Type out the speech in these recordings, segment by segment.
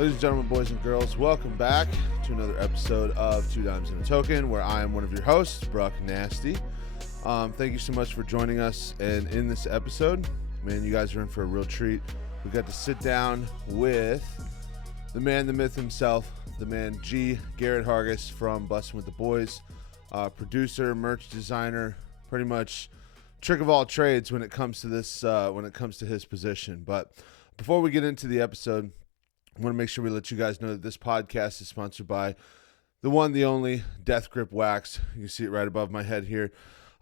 Ladies and gentlemen, boys and girls, welcome back to another episode of Two Dimes and a Token, where I am one of your hosts, Bruck Nasty. Thank you so much for joining us. And in this episode, man, you guys are in for a real treat. We got to sit down with the man, the myth himself, the man G, Garrett Hargis from Bussin with the Boys, producer, merch designer, pretty much trick of all trades when it comes to this, when it comes to his position. But before we get into the episode, I want to make sure we let you guys know that this podcast is sponsored by the one, the only Death Grip Wax. You can see it right above my head here.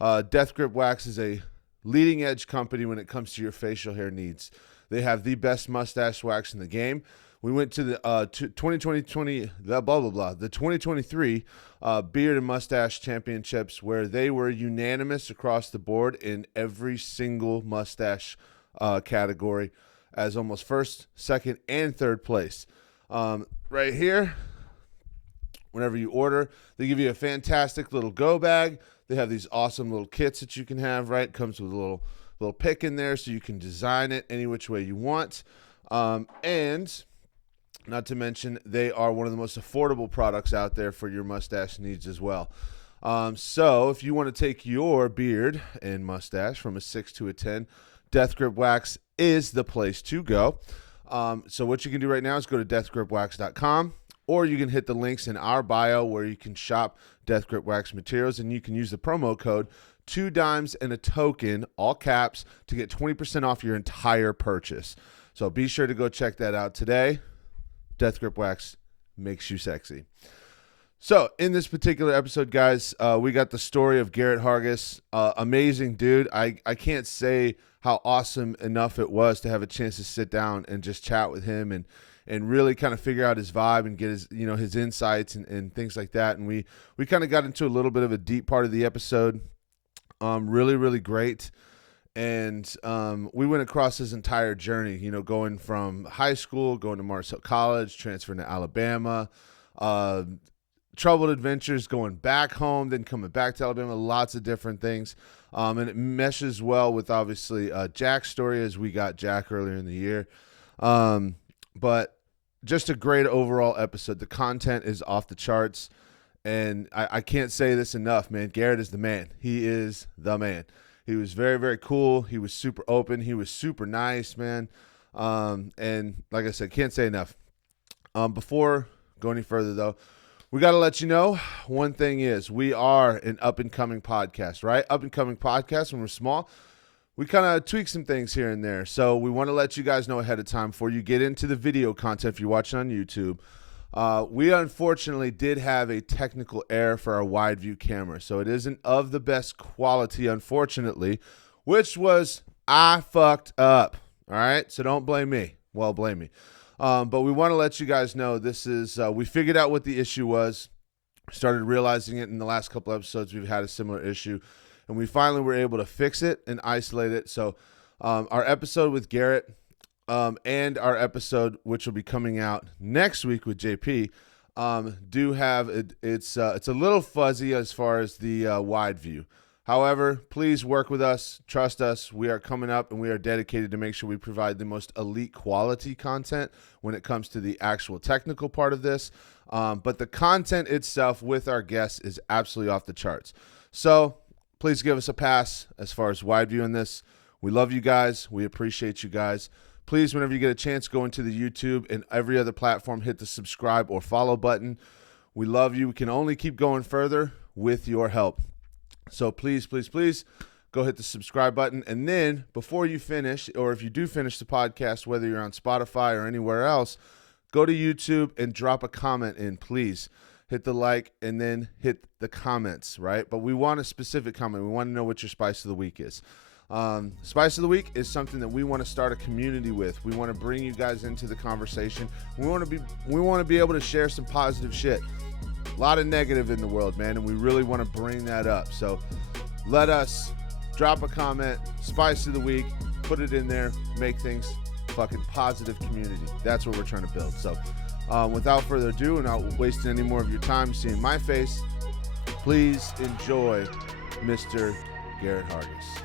Death Grip Wax is a leading edge company when it comes to your facial hair needs. They have the best mustache wax in the game. We went to the 2023 Beard and Mustache Championships, where they were unanimous across the board in every single mustache category, as almost first, second, and third place. Right here, whenever you order, they give you a fantastic little go bag. They have these awesome little kits that you can have, right? Comes with a little pick in there so you can design it any which way you want. And not to mention, they are one of the most affordable products out there for your mustache needs as well. So if you want to take your beard and mustache from a 6 to a 10, Death Grip Wax is the place to go. So what you can do right now is go to deathgripwax.com, or you can hit the links in our bio where you can shop Death Grip Wax materials, and you can use the promo code 2 Dimes and a Token, all caps, to get 20% off your entire purchase. So be sure to go check that out today. Death Grip Wax makes you sexy. So in this particular episode, guys, we got the story of Garrett Hargis. Amazing dude. I can't say how awesome enough it was to have a chance to sit down and just chat with him and really kind of figure out his vibe and get his insights and things like that. And we kind of got into a little bit of a deep part of the episode. Really, really great. And we went across his entire journey, going from high school, going to Marshall College, transferring to Alabama, troubled adventures, going back home, then coming back to Alabama, lots of different things. And it meshes well with, obviously, Jack's story, as we got Jack earlier in the year. But just a great overall episode. The content is off the charts. And I can't say this enough, man. Garrett is the man. He is the man. He was very, very cool. He was super open. He was super nice, man. And like I said, can't say enough. Before going any further, though, we got to let you know, one thing is, we are an up-and-coming podcast, right? Up-and-coming podcast. When we're small, we kind of tweak some things here and there. So we want to let you guys know ahead of time before you get into the video content if you're watching on YouTube. We unfortunately did have a technical error for our wide view camera. So it isn't of the best quality, unfortunately, which was I fucked up. All right? So don't blame me. Well, blame me. But we want to let you guys know this is, we figured out what the issue was, started realizing it in the last couple episodes. We've had a similar issue, and we finally were able to fix it and isolate it. So our episode with Garrett and our episode, which will be coming out next week with JP, do have, it's a little fuzzy as far as the wide view. However, please work with us. Trust us. We are coming up, and we are dedicated to make sure we provide the most elite quality content when it comes to the actual technical part of this. But the content itself with our guests is absolutely off the charts. So please give us a pass as far as wide view in this. We love you guys. We appreciate you guys. Please, whenever you get a chance, go into the YouTube and every other platform, hit the subscribe or follow button. We love you. We can only keep going further with your help. So please, please, please go hit the subscribe button. And then before you finish, or if you do finish the podcast, whether you're on Spotify or anywhere else, go to YouTube and drop a comment in, please. Hit the like and then hit the comments, right? But we want a specific comment. We want to know what your Spice of the Week is. Spice of the Week is something that we want to start a community with. We want to bring you guys into the conversation. We want to be able to share some positive shit. A lot of negative in the world, man, and we really want to bring that up. So let us drop a comment, Spice of the Week, put it in there, make things fucking positive community. That's what we're trying to build. So without further ado, and not wasting any more of your time seeing my face, please enjoy Mr. Garrett Hargis.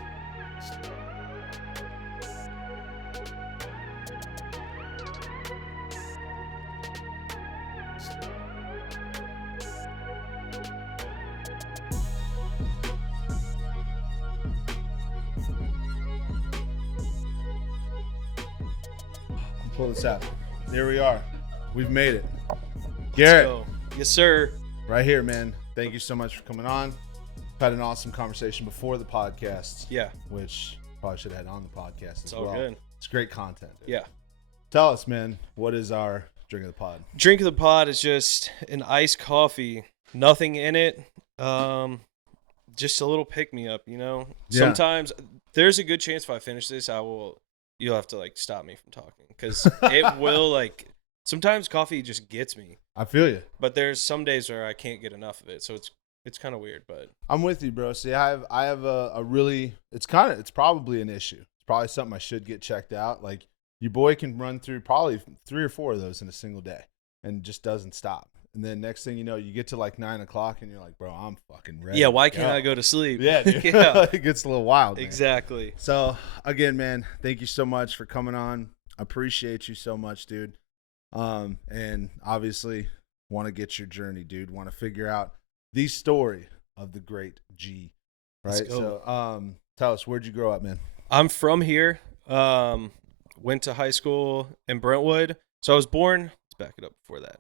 Pull this out. Here we are. We've made it. Garrett. Yes, sir. Right here, man. Thank you so much for coming on. Had an awesome conversation before the podcast. Yeah. Which probably should have had on the podcast as all well. good. It's great content. Dude. Yeah. Tell us, man, what is our drink of the pod? Drink of the pod is just an iced coffee. Nothing in it. Just a little pick-me-up, you know? Yeah. Sometimes there's a good chance if I finish this, you'll have to, like, stop me from talking. Because it will, like, sometimes coffee just gets me. I feel you. But there's some days where I can't get enough of it. So it's kind of weird, but I'm with you, bro. See, I have a really, it's probably an issue. It's probably something I should get checked out. Like, your boy can run through probably 3 or 4 of those in a single day and just doesn't stop. And then next thing you know, you get to like 9 o'clock and you're like, bro, I'm fucking ready. yeah, why can't I go to sleep? Yeah, dude. Yeah. It gets a little wild, man. Exactly. So, again, man, thank you so much for coming on. I appreciate you so much, dude. And obviously want to get your journey, dude. Want to figure out the story of the great G, right? Let's go. So, tell us, where'd you grow up, man? I'm from here. Went to high school in Brentwood. So I was born, let's back it up before that.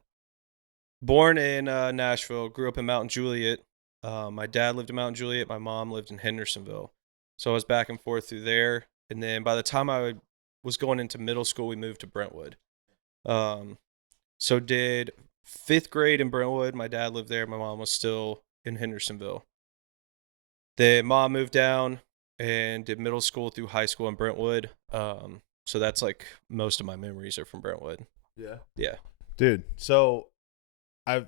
Born in Nashville, grew up in Mount Juliet. My dad lived in Mount Juliet. My mom lived in Hendersonville. So I was back and forth through there. And then by the time I was going into middle school, we moved to Brentwood. So did 5th grade in Brentwood. My dad lived there. My mom was still in Hendersonville. Then mom moved down and did middle school through high school in Brentwood. So that's like most of my memories are from Brentwood. Yeah. Yeah. Dude, so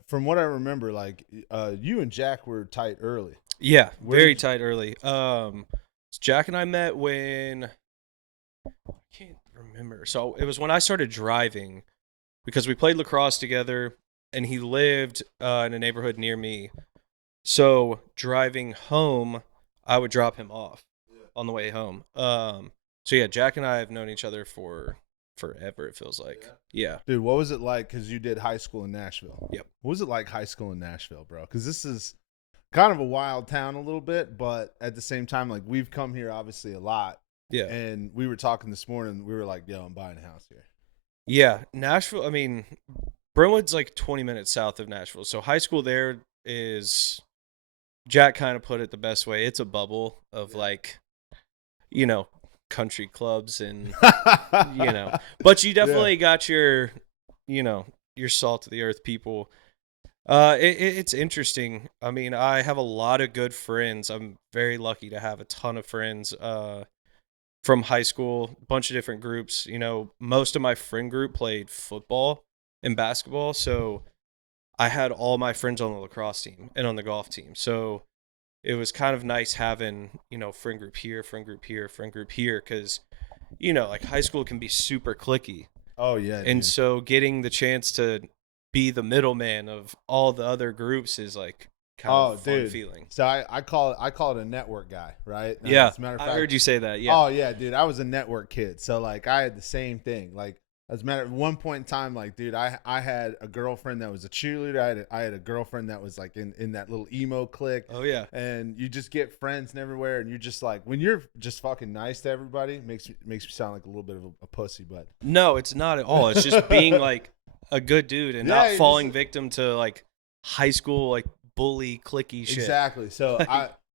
from what I remember, like you and Jack were tight early. Yeah, very tight early. Jack and I met when I can't remember. So it was when I started driving because we played lacrosse together and he lived in a neighborhood near me. So driving home, I would drop him off on the way home. So yeah, Jack and I have known each other for forever, it feels like. Yeah. Dude, what was it like? Because you did high school in Nashville. Yep. What was it like high school in Nashville, bro? Because this is kind of a wild town a little bit, but at the same time, like, we've come here obviously a lot. Yeah. And we were talking this morning. We were like, yo, I'm buying a house here. Yeah. Nashville, I mean, Brentwood's like 20 minutes south of Nashville. So high school there is, Jack kind of put it the best way. It's a bubble of like, you know, country clubs and you know, but you definitely got your, you know, your salt of the earth people. It's interesting. I mean, I have a lot of good friends. I'm very lucky to have a ton of friends from high school, a bunch of different groups. You know, most of my friend group played football and basketball, so I had all my friends on the lacrosse team and on the golf team. So it was kind of nice having, you know, friend group here, friend group here, friend group here, because, you know, like high school can be super cliquey. Oh, yeah. And dude. so getting the chance to be the middleman of all the other groups is like kind of a fun feeling. So I call it a network guy, right? Yeah. As a matter of fact, I heard you say that. Yeah. Oh, yeah, dude. I was a network kid. So, like, I had the same thing. Like, as a matter of one point in time, like, dude, I had a girlfriend that was a cheerleader. I had a girlfriend that was like in that little emo clique. Oh yeah. And you just get friends and everywhere, and you're just like, when you're just fucking nice to everybody, makes me sound like a little bit of a pussy, but no, it's not at all. It's just being like a good dude and not falling victim to like high school like bully cliquey shit. Exactly. So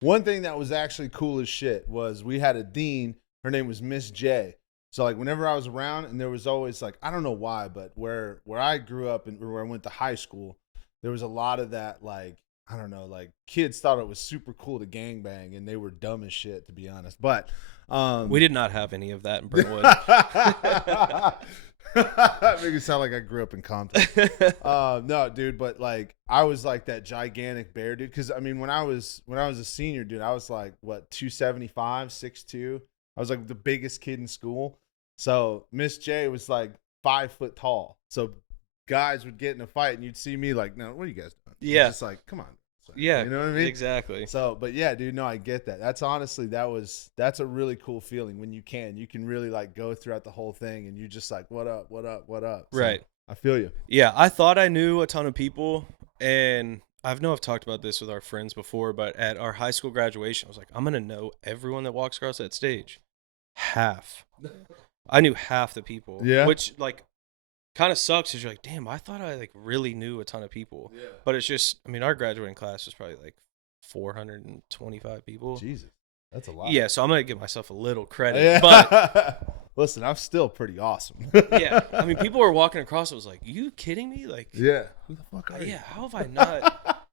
one thing that was actually cool as shit was we had a dean. Her name was Miss J. So, like, whenever I was around, and there was always, like, I don't know why, but where I grew up and where I went to high school, there was a lot of that, like, I don't know, like, kids thought it was super cool to gangbang, and they were dumb as shit, to be honest. But we did not have any of that in Brentwood. Make it sound like I grew up in Compton. No, dude, but, like, I was, like, that gigantic bear, dude. Because, I mean, when I was a senior, dude, I was, like, what, 275, 6'2"? I was like the biggest kid in school. So Miss J was like 5 foot tall. So guys would get in a fight and you'd see me like, no, what are you guys doing? Yeah. It's just like, come on. Yeah. You know what I mean? Exactly. So, but yeah, dude, no, I get that. That's honestly, that's a really cool feeling when you can really like go throughout the whole thing and you just like, what up, what up, what up? So, right. I feel you. Yeah. I thought I knew a ton of people, and I've talked about this with our friends before, but at our high school graduation, I was like, I'm going to know everyone that walks across that stage. Half. I knew half the people. Yeah. Which like kind of sucks because you're like, damn, I thought I like really knew a ton of people. Yeah. But it's just, I mean, our graduating class was probably like 425 people. Jesus, that's a lot. Yeah, so I'm gonna give myself a little credit. Yeah. But listen, I'm still pretty awesome. yeah, I mean, people were walking across. I was like, you kidding me? Like, yeah. Who the fuck are you? yeah, how have I not?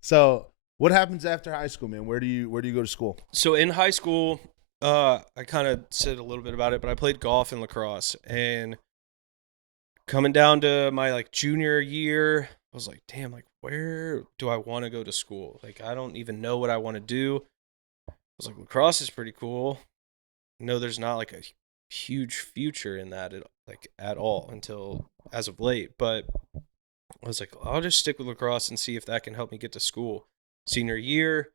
So, what happens after high school, man? Where do you go to school? So in high school, I kind of said a little bit about it, but I played golf and lacrosse. And coming down to my like junior year, I was like, damn, like where do I want to go to school? Like I don't even know what I want to do. I was like, lacrosse is pretty cool. No, there's not like a huge future in that at all until as of late. But I was like, I'll just stick with lacrosse and see if that can help me get to school. Senior year,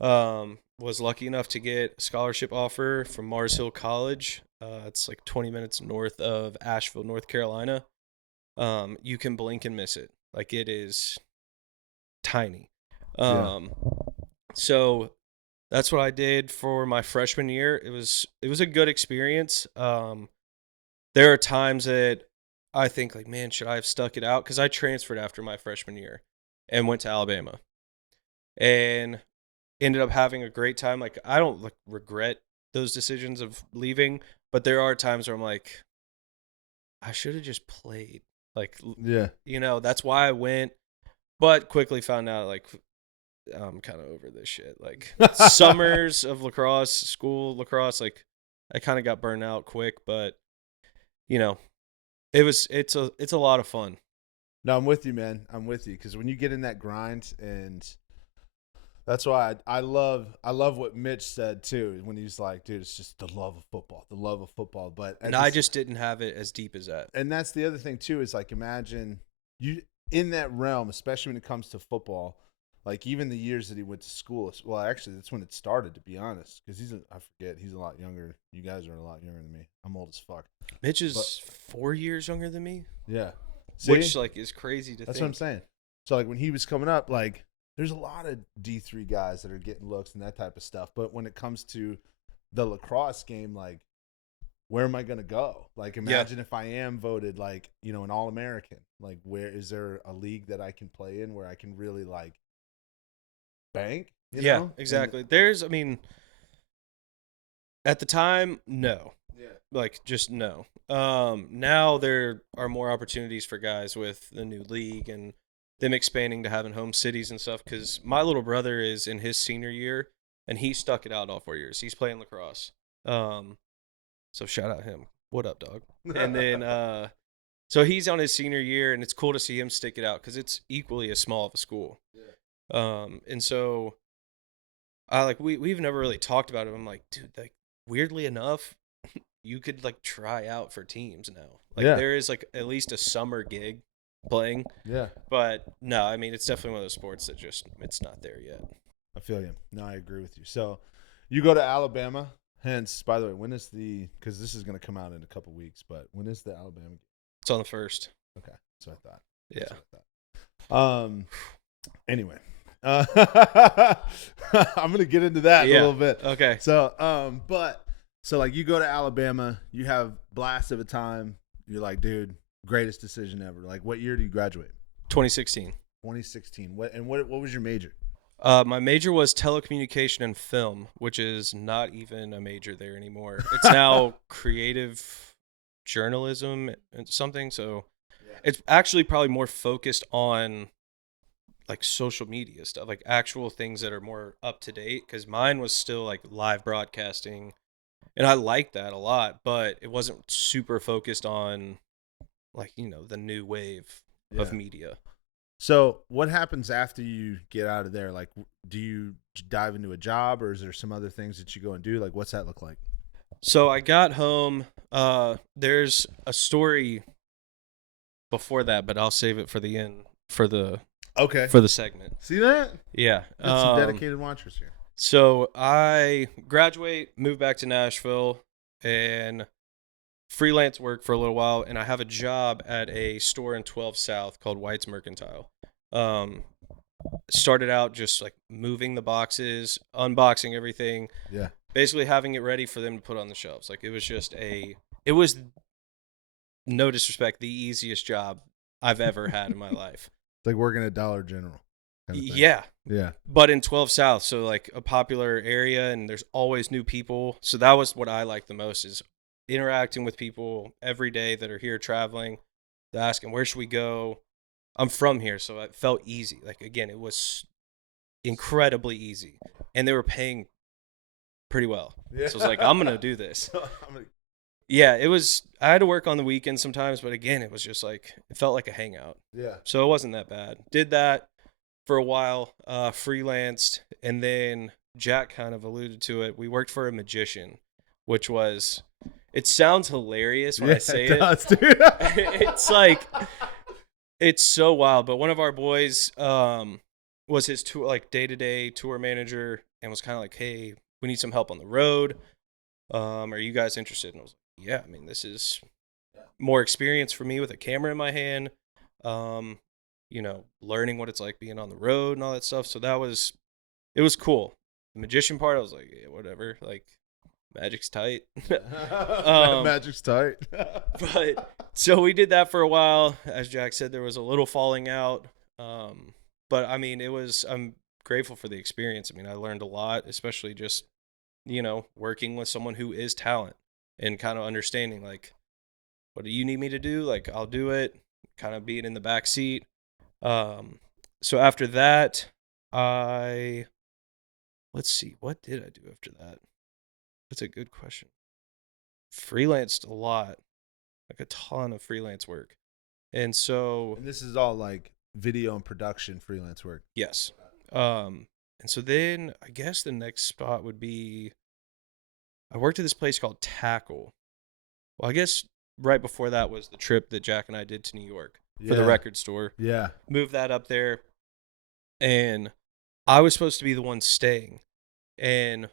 was lucky enough to get a scholarship offer from Mars Hill College. It's like 20 minutes north of Asheville, North Carolina. You can blink and miss it. Like it is tiny. So that's what I did for my freshman year. It was a good experience. There are times that I think like, man, should I have stuck it out? Because I transferred after my freshman year and went to Alabama and ended up having a great time. Like I don't like regret those decisions of leaving, but there are times where I'm like, I should have just played. Like, Yeah. you know, that's why I went, but quickly found out like I'm kind of over this shit. Like summers of lacrosse, school lacrosse, like I kind of got burned out quick, but you know, it's a lot of fun. No, I'm with you, man. I'm with you because when you get in that grind, and that's why I love what Mitch said too when he's like, dude, it's just the love of football, the love of football. But And I just didn't have it as deep as that. and that's the other thing too is like imagine you in that realm, especially when it comes to football. Like even the years that he went to school, well, actually, that's when it started. To be honest, because I forget, he's a lot younger. You guys are a lot younger than me. I'm old as fuck. Mitch is 4 years younger than me. Yeah, see? Which like is crazy to think. That's what I'm saying. So like when he was coming up, like there's a lot of D3 guys that are getting looks and that type of stuff. But when it comes to the lacrosse game, like where am I going to go? Like imagine if I am voted like, you know, an All-American. Like where is there a league that I can play in where I can really like bank? You know? Exactly. There's, I mean, at the time, no. Yeah. Like just no. Now there are more opportunities for guys with the new league and them expanding to having home cities and stuff. Because my little brother is in his senior year and he stuck it out all 4 years. He's playing lacrosse. So shout out him. What up, dog? And then so he's on his senior year and it's cool to see him stick it out because it's equally as small of a school. Yeah. And so I like we've never really talked about it. I'm like, dude, like weirdly enough, you could like try out for teams now. Like there is like at least a summer gig playing. Yeah. But no, I mean it's definitely one of those sports that just it's not there yet. I feel you. No, I agree with you. So you go to Alabama. Hence, by the way, when is because this is going to come out in a couple weeks, but when is the Alabama game? It's on the 1st. Okay. So I thought. Yeah. Anyway. I'm going to get into that in a little bit. Okay. So, so like you go to Alabama, you have blast of a time. You're like, dude, greatest decision ever. Like what year do you graduate? 2016. 2016. What was your major? My major was telecommunication and film, which is not even a major there anymore. It's now creative journalism and something. So it's actually probably more focused on like social media stuff, like actual things that are more up to date. Because mine was still like live broadcasting, and I liked that a lot, but it wasn't super focused on like, you know, the new wave of media. So what happens after you get out of there? Like, do you dive into a job or is there some other things that you go and do? Like, what's that look like? So I got home. There's a story before that, but I'll save it for the end for the segment. See that? Yeah. Got some dedicated watchers here. So I graduate, move back to Nashville, and freelance work for a little while, and I have a job at a store in 12 South called White's Mercantile. Started out just like moving the boxes, unboxing everything, basically having it ready for them to put on the shelves. Like it was just a it was, no disrespect, the easiest job I've ever had in my life. It's like working at Dollar General. Kind of thing. Yeah. Yeah. But in 12 South, so like a popular area, and there's always new people. So that was what I liked the most, is interacting with people every day that are here traveling, asking, where should we go? I'm from here, so it felt easy. Like, again, it was incredibly easy. And they were paying pretty well. Yeah. So I was like, I'm going to do this. Yeah, it was, I had to work on the weekends sometimes, but again, it was just like, it felt like a hangout. Yeah. So it wasn't that bad. Did that for a while, freelanced, and then Jack kind of alluded to it. We worked for a magician, which was, it sounds hilarious when I say it. Does, dude. It's like, it's so wild. But one of our boys was his tour, like day-to-day tour manager, and was kind of like, hey, we need some help on the road. Are you guys interested? And I was like, yeah, I mean, this is more experience for me with a camera in my hand. You know, learning what it's like being on the road and all that stuff. So it was cool. The magician part, I was like, yeah, whatever. Like, magic's tight. Magic's tight. But so we did that for a while. As Jack said, there was a little falling out. But I mean, I'm grateful for the experience. I mean, I learned a lot, especially just, you know, working with someone who is talent and kind of understanding, like, what do you need me to do? Like, I'll do it, kind of being in the back seat. So after that, let's see, what did I do after that? That's a good question. Freelanced a lot, like a ton of freelance work. And so, and this is all like video and production freelance work. yes. And so then I guess the next spot would be, I worked at this place called Tackle. Well, I guess right before that was the trip that Jack and I did to New York for the record store. Yeah. Moved that up there, and I was supposed to be the one staying, and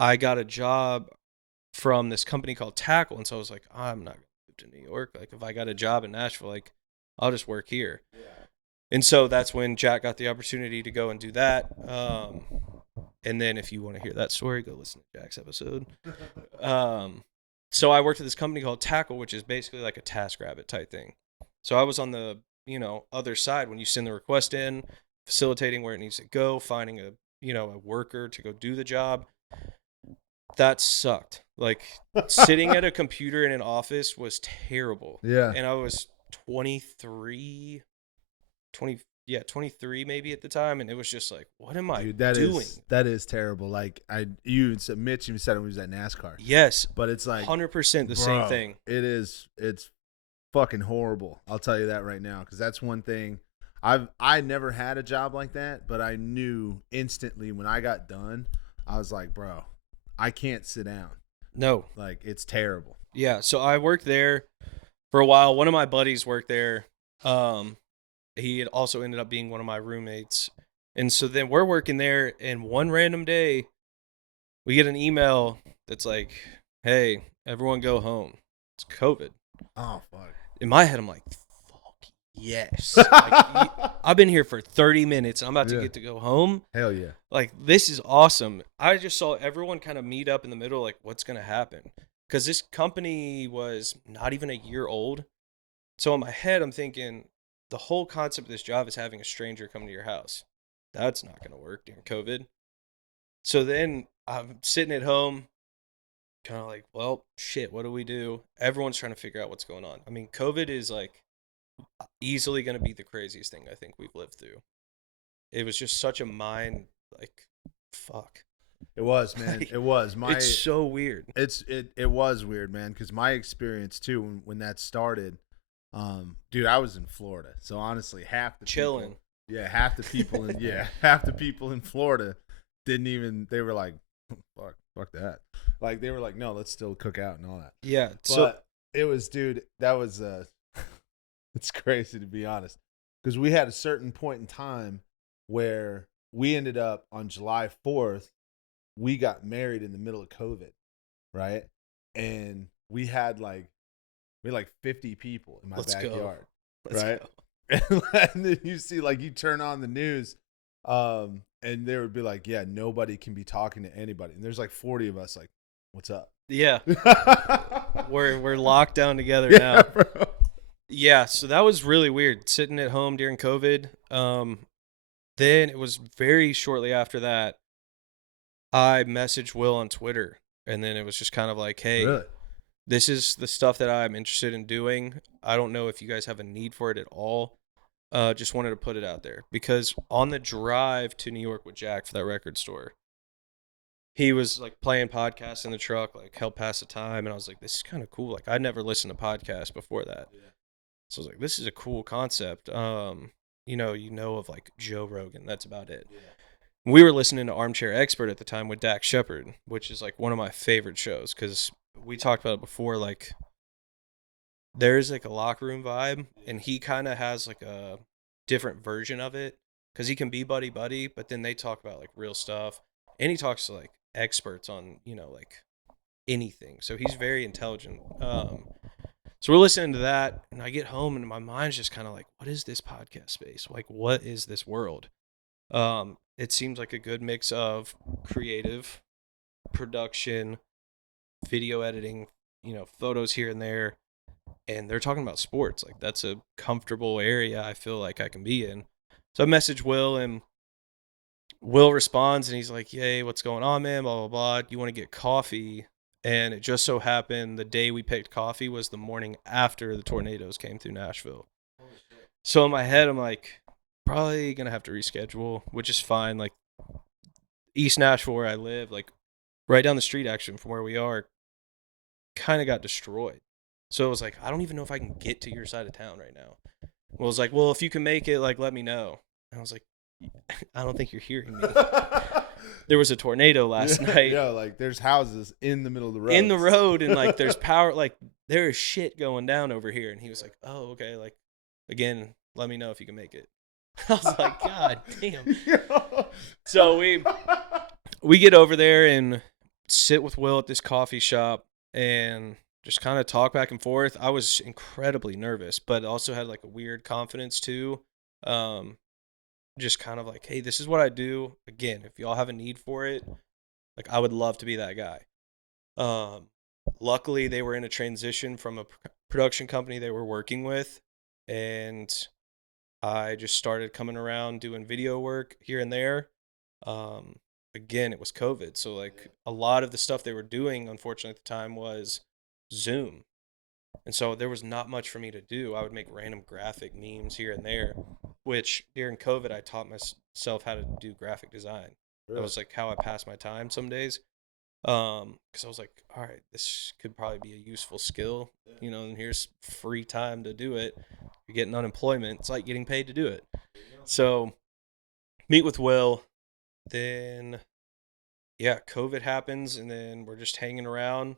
I got a job from this company called Tackle, and so I was like, I'm not going to move to New York. Like, if I got a job in Nashville, like, I'll just work here. Yeah. And so that's when Jack got the opportunity to go and do that. And then if you want to hear that story, go listen to Jack's episode. So I worked at this company called Tackle, which is basically like a TaskRabbit type thing. So I was on the, you know, other side when you send the request in, facilitating where it needs to go, finding a worker to go do the job. That sucked. Like, sitting at a computer in an office was terrible. Yeah. And I was 23 maybe at the time, and it was just like, what am I doing? That is terrible. Like, Mitch even said it when he was at NASCAR. Yes. But it's like 100% the same thing. It's fucking horrible. I'll tell you that right now, because that's one thing. I never had a job like that, but I knew instantly when I got done, I was like, bro, I can't sit down. No. Like, it's terrible. Yeah, so I worked there for a while. One of my buddies worked there. He had also ended up being one of my roommates. And so then we're working there, and one random day, we get an email that's like, hey, everyone go home. It's COVID. Oh, fuck. In my head, I'm like, fuck yes. Like, I've been here for 30 minutes. I'm about to get to go home. Hell yeah. Like, this is awesome. I just saw everyone kind of meet up in the middle, like, what's going to happen? Because this company was not even a year old. So in my head, I'm thinking, the whole concept of this job is having a stranger come to your house. That's not going to work during COVID. So then I'm sitting at home, kind of like, well, shit, what do we do? Everyone's trying to figure out what's going on. I mean, COVID is like easily going to be the craziest thing I think we've lived through. It was just such a mind, like, fuck. It was, man. It was. It's so weird. It was weird, man, because my experience too when that started, dude, I was in Florida, so honestly, half the chilling. Half the people in Florida didn't even. They were like, fuck that. Like, they were like, no, let's still cook out and all that. Yeah. But it was, dude, that was it's crazy, to be honest, because we had a certain point in time where we ended up on July 4th. We got married in the middle of COVID, right? And we had like 50 people in my backyard, right? And then you see, like, you turn on the news, and there would be like, yeah, nobody can be talking to anybody. And there's like 40 of us, like, what's up? Yeah. we're locked down together Yeah, now. bro. Yeah, so that was really weird sitting at home during COVID. Then it was very shortly after that I messaged Will on Twitter, and then it was just kind of like, hey, Really? this is the stuff that I'm interested in doing. I don't know if you guys have a need for it at all. Just wanted to put it out there because on the drive to New York with Jack for that record store, he was like playing podcasts in the truck, like help pass the time, and I was like, this is kind of cool. Like I'd never listened to podcasts before that, so I was like, this is a cool concept. You know of like Joe Rogan, that's about it. We were listening to Armchair Expert at the time with Dak Shepard, which is like one of my favorite shows because we talked about it before. Like, there's like a locker room vibe, and he kind of has like a different version of it because he can be buddy buddy, but then they talk about like real stuff, and he talks to like experts on like anything. So he's very intelligent. So we're listening to that, and I get home, and my mind's just kind of like, what is this podcast space? Like, what is this world? It seems like a good mix of creative production, video editing, photos here and there, and they're talking about sports. Like that's a comfortable area I feel like I can be in. So I message Will, and Will responds, and he's like, "Yay, what's going on, man? Blah blah blah. Do you want to get coffee?" And it just so happened the day we picked coffee was the morning after the tornadoes came through Nashville. So in my head, I'm like, probably gonna have to reschedule, which is fine. Like East Nashville, where I live, like right down the street actually from where we are, kind of got destroyed. So it was like, I don't even know if I can get to your side of town right now. Well, it was like, well, if you can make it, like, let me know. And I was like, I don't think you're hearing me. There was a tornado last night. Yeah, like there's houses in the middle of the road. In the road, and like there's power, like there is shit going down over here. And he was like, oh, okay. Like, again, let me know if you can make it. I was like, God damn. So we get over there and sit with Will at this coffee shop and just kind of talk back and forth. I was incredibly nervous, but also had like a weird confidence too. Just kind of like, hey, this is what I do. Again, if y'all have a need for it, like I would love to be that guy. Luckily, they were in a transition from a production company they were working with, and I just started coming around doing video work here and there. Again, it was COVID, so like a lot of the stuff they were doing, unfortunately, at the time was Zoom, and so there was not much for me to do. I would make random graphic memes here and there, which during COVID I taught myself how to do graphic design. That was like how I passed my time some days. Because I was like, all right, this could probably be a useful skill, and here's free time to do it. You're getting unemployment. It's like getting paid to do it. So meet with Will, then yeah, COVID happens, and then we're just hanging around,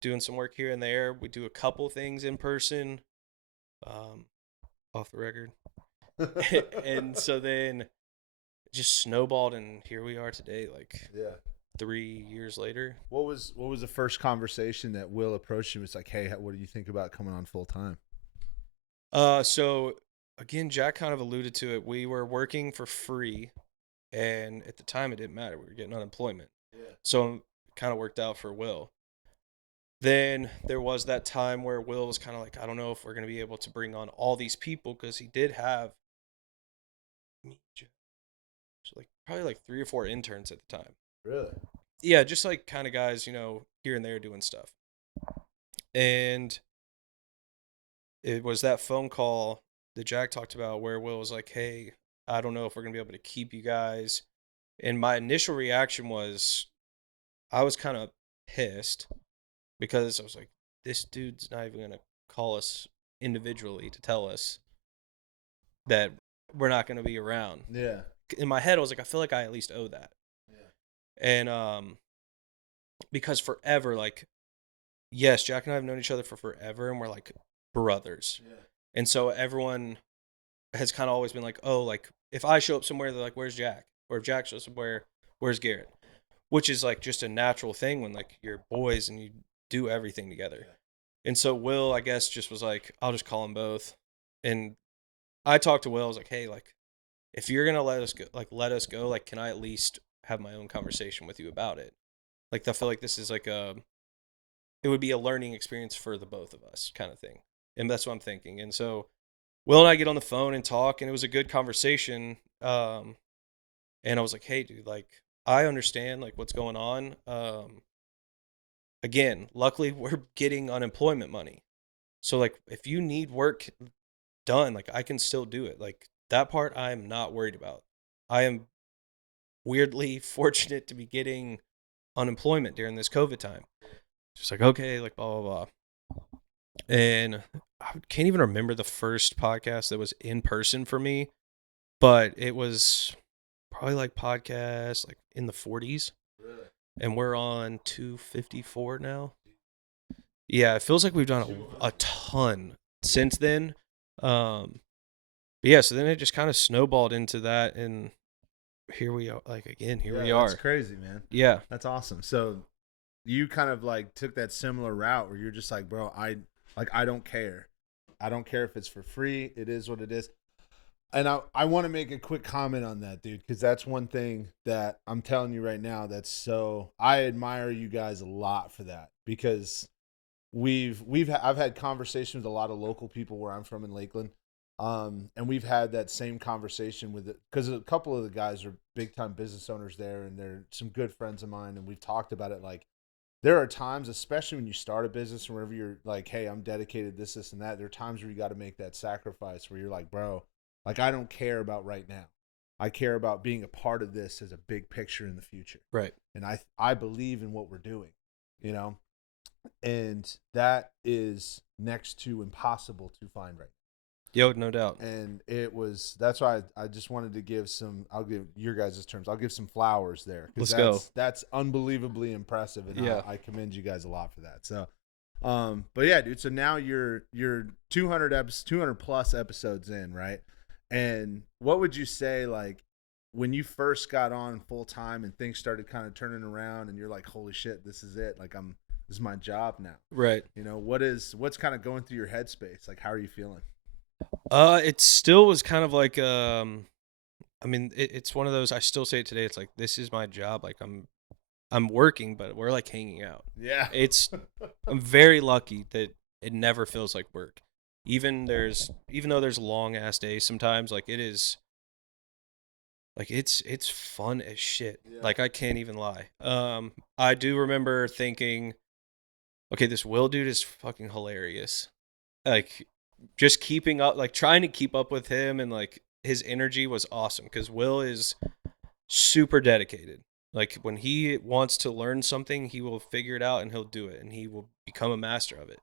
doing some work here and there. We do a couple things in person, off the record. And so then it just snowballed, and here we are today, like 3 years later. What was the first conversation that Will approached you? It's like, hey, what do you think about coming on full time? So again, Jack kind of alluded to it. We were working for free, and at the time it didn't matter. We were getting unemployment. So it kind of worked out for Will. Then there was that time where Will was kind of like, I don't know if we're going to be able to bring on all these people, because he did have so like probably like 3 or 4 interns at the time. Really? Yeah, just like kind of guys, here and there doing stuff. And it was that phone call that Jack talked about where Will was like, hey, I don't know if we're going to be able to keep you guys. And my initial reaction was, I was kind of pissed because I was like, this dude's not even going to call us individually to tell us that we're not going to be around. Yeah. In my head, I was like, I feel like I at least owe that. Yeah. And because forever, like, yes, Jack and I have known each other for forever, and we're like brothers. Yeah. And so everyone has kind of always been like, oh, like if I show up somewhere, they're like, where's Jack? Or if Jack shows up somewhere, where's Garrett? Which is like just a natural thing when like you're boys and you do everything together. Yeah. And so Will, I guess, just was like, I'll just call them both. And I talked to Will. I was like, hey, like if you're gonna let us go, like can I at least have my own conversation with you about it? Like I feel like this is like a it would be a learning experience for the both of us, kind of thing. And that's what I'm thinking. And so Will and I get on the phone and talk, and it was a good conversation. And I was like, hey, dude, like, I understand like what's going on. Again, luckily we're getting unemployment money. So like if you need work done, like I can still do it. Like that part I'm not worried about. I am weirdly fortunate to be getting unemployment during this COVID time. Just like, okay, like blah blah blah. And I can't even remember the first podcast that was in person for me, but it was probably like podcast like in the 40s. Really? And we're on 254 now. Yeah, it feels like we've done a ton since then. But yeah, so then it just kind of snowballed into that, and here we are. Like again, here we are. That's crazy, man. Yeah, That's awesome. So you kind of like took that similar route where you're just like, bro, I don't care. I don't care if it's for free. It is what it is. And I want to make a quick comment on that, dude, because that's one thing that I'm telling you right now. I admire you guys a lot for that, because I've had conversations with a lot of local people where I'm from in Lakeland, and we've had that same conversation with it because a couple of the guys are big time business owners there, and they're some good friends of mine, and we've talked about it. Like, there are times, especially when you start a business, wherever you're like, hey, I'm dedicated this, and that. There are times where you got to make that sacrifice where you're like, bro, like, I don't care about right now. I care about being a part of this as a big picture in the future. right. And I believe in what we're doing, you know? And that is next to impossible to find right Yo, no doubt. now. And that's why I just wanted to I'll give your guys' terms, I'll give some flowers there. Let's go. That's unbelievably impressive. And Yeah. I commend you guys a lot for that. So, but yeah, dude, so now you're 200 plus episodes in, right? And what would you say, like, when you first got on full time and things started kind of turning around and you're like, holy shit, this is it. Like, this is my job now. Right. You know, what's kind of going through your headspace? Like, how are you feeling? It still was kind of like I mean, it's one of those. I still say it today. It's like this is my job. Like I'm working, but we're like hanging out. Yeah. I'm very lucky that it never feels like work. Even though there's long ass days sometimes, like it is like it's fun as shit. Yeah. Like I can't even lie. I do remember thinking, okay, this Will dude is fucking hilarious. Like just keeping up, like trying to keep up with him, and like his energy was awesome because Will is super dedicated. Like when he wants to learn something, he will figure it out and he'll do it, and he will become a master of it.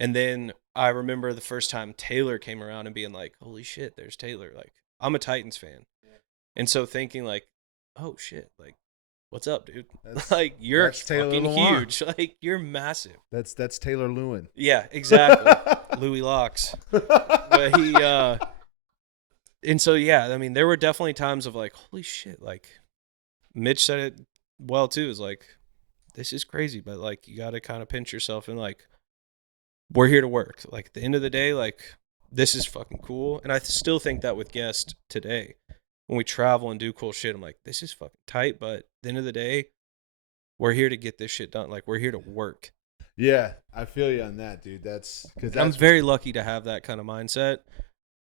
And then I remember the first time Taylor came around and being like, holy shit, there's Taylor. Like, I'm a Titans fan. And so thinking like, oh shit, like, what's up, dude? Like, you're fucking huge. Like, you're massive. That's Taylor Lewin. Yeah, exactly. Louis Locks. But and so, yeah, I mean, there were definitely times of like, holy shit, like, Mitch said it well too, is like, this is crazy, but like, you got to kind of pinch yourself and like, we're here to work. Like at the end of the day, like this is fucking cool. And I still think that with Guest today, when we travel and do cool shit, I'm like, this is fucking tight. But at the end of the day, we're here to get this shit done. Like we're here to work. Yeah, I feel you on that, dude. That's because I'm very lucky to have that kind of mindset.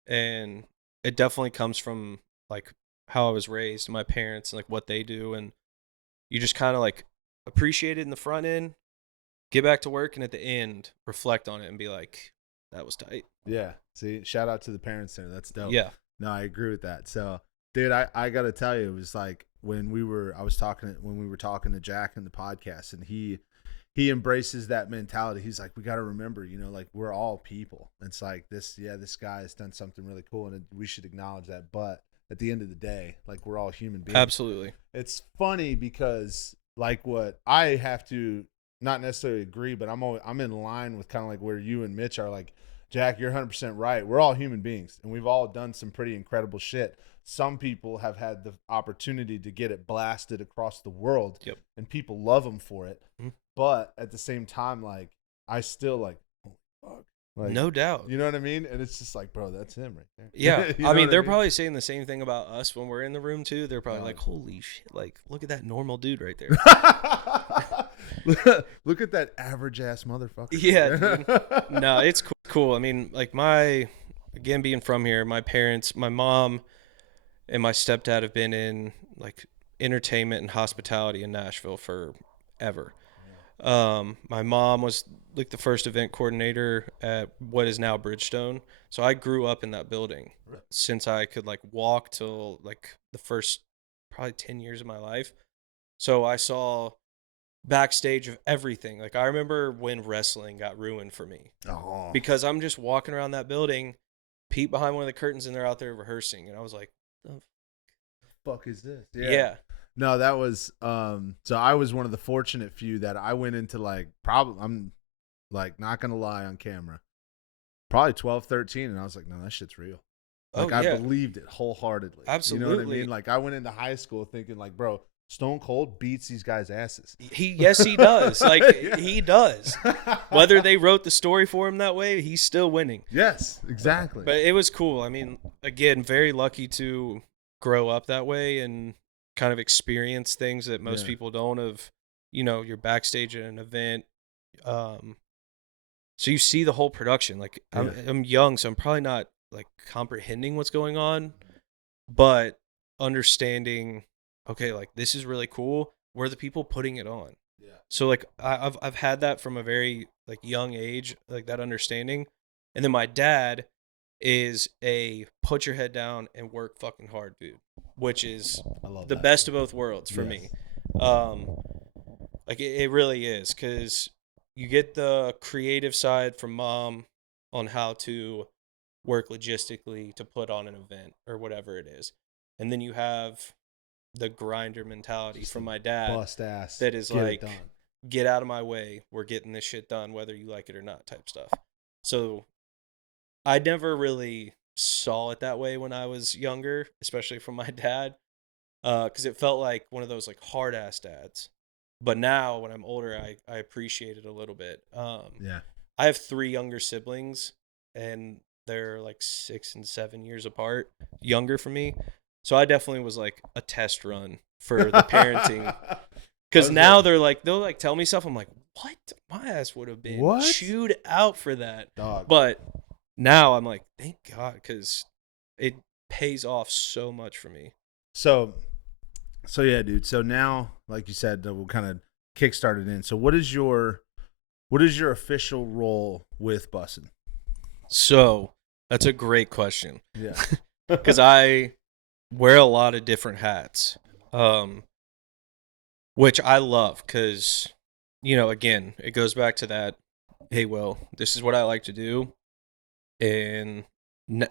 And it definitely comes from like how I was raised, my parents, and like what they do. And you just kind of like appreciate it in the front end, get back to work, and at the end, reflect on it and be like, that was tight. Yeah. See, shout out to the parents there. That's dope. Yeah. No, I agree with that. So, dude, I got to tell you, it was like when we were talking to Jack in the podcast, and he embraces that mentality. He's like, we got to remember, you know, like we're all people. It's like this guy has done something really cool, and we should acknowledge that. But at the end of the day, like we're all human beings. Absolutely. It's funny because like what I have to not necessarily agree, but I'm in line with kind of like where you and Mitch are. Like, Jack, you're 100% right. We're all human beings, and we've all done some pretty incredible shit. Some people have had the opportunity to get it blasted across the world, Yep. and people love them for it. Mm-hmm. But at the same time, like, I still like, oh, fuck. Like, no doubt. you know what I mean? And it's just like, bro, that's him right there. Yeah. You know I mean, what they're probably saying the same thing about us when we're in the room too. They're probably Dog. like, holy shit, like, look at that normal dude right there. Look at that average ass motherfucker. Yeah, dude. No, it's cool. I mean, like again, being from here, my parents, my mom and my stepdad have been in like entertainment and hospitality in Nashville forever. My mom was like the first event coordinator at what is now Bridgestone. So I grew up in that building since I could like walk till like the first probably 10 years of my life. So I saw backstage of everything. Like I remember when wrestling got ruined for me because I'm just walking around that building, peep behind one of the curtains, and they're out there rehearsing, and I was like, "The fuck is this?" Yeah. No, that was so I was one of the fortunate few that I went into like probably I'm like not gonna lie on camera, probably 12, 13, and I was like, no, that shit's real. Like I believed it wholeheartely. Absolutely. You know what I mean? Like I went into high school thinking like, bro, Stone Cold beats these guys' asses. Yes, he does. Like he does. Whether they wrote the story for him that way, he's still winning. Yes, exactly. But it was cool. I mean, again, very lucky to grow up that way and kind of experience things that most people don't. Of, you know, you're backstage at an event. So you see the whole production. Like I'm young, so I'm probably not like comprehending what's going on, but understanding, okay, like this is really cool. We're the people putting it on. Yeah. So like I've had that from a very like young age, like that understanding. And then my dad is a put your head down and work fucking hard dude, which is the best of both worlds for me. Like it really is, because you get the creative side from mom on how to work logistically to put on an event or whatever it is. And then you have the grinder mentality from my dad, bust ass, that is like, get out of my way, we're getting this shit done whether you like it or not type stuff. So I never really saw it that way when I was younger, especially from my dad, because it felt like one of those like hard ass dads. But now when I'm older, I appreciate it a little bit. I have 3 younger siblings, and they're like 6 and 7 years apart, younger from me. So I definitely was like a test run for the parenting. Because now they'll like tell me stuff. I'm like, what? My ass would have been chewed out for that. Dog. But now I'm like, thank God, because it pays off so much for me. So yeah, dude. So now, like you said, we'll kind of kickstart it in. So what is your official role with Bussin? So that's a great question. Yeah. Because I wear a lot of different hats, which I love, because, you know, again, it goes back to that, hey, Will, this is what I like to do. And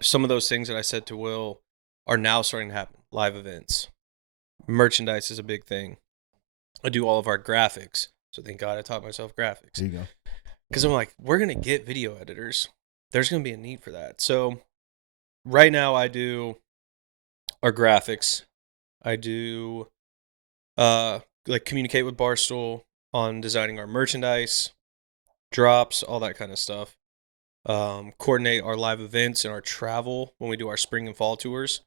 some of those things that I said to Will are now starting to happen. Live events. Merchandise is a big thing. I do all of our graphics. So thank God I taught myself graphics. There you go. Because I'm like, we're going to get video editors. There's going to be a need for that. So right now I do our graphics. I do like communicate with Barstool on designing our merchandise, drops, all that kind of stuff. Coordinate our live events and our travel when we do our spring and fall tours.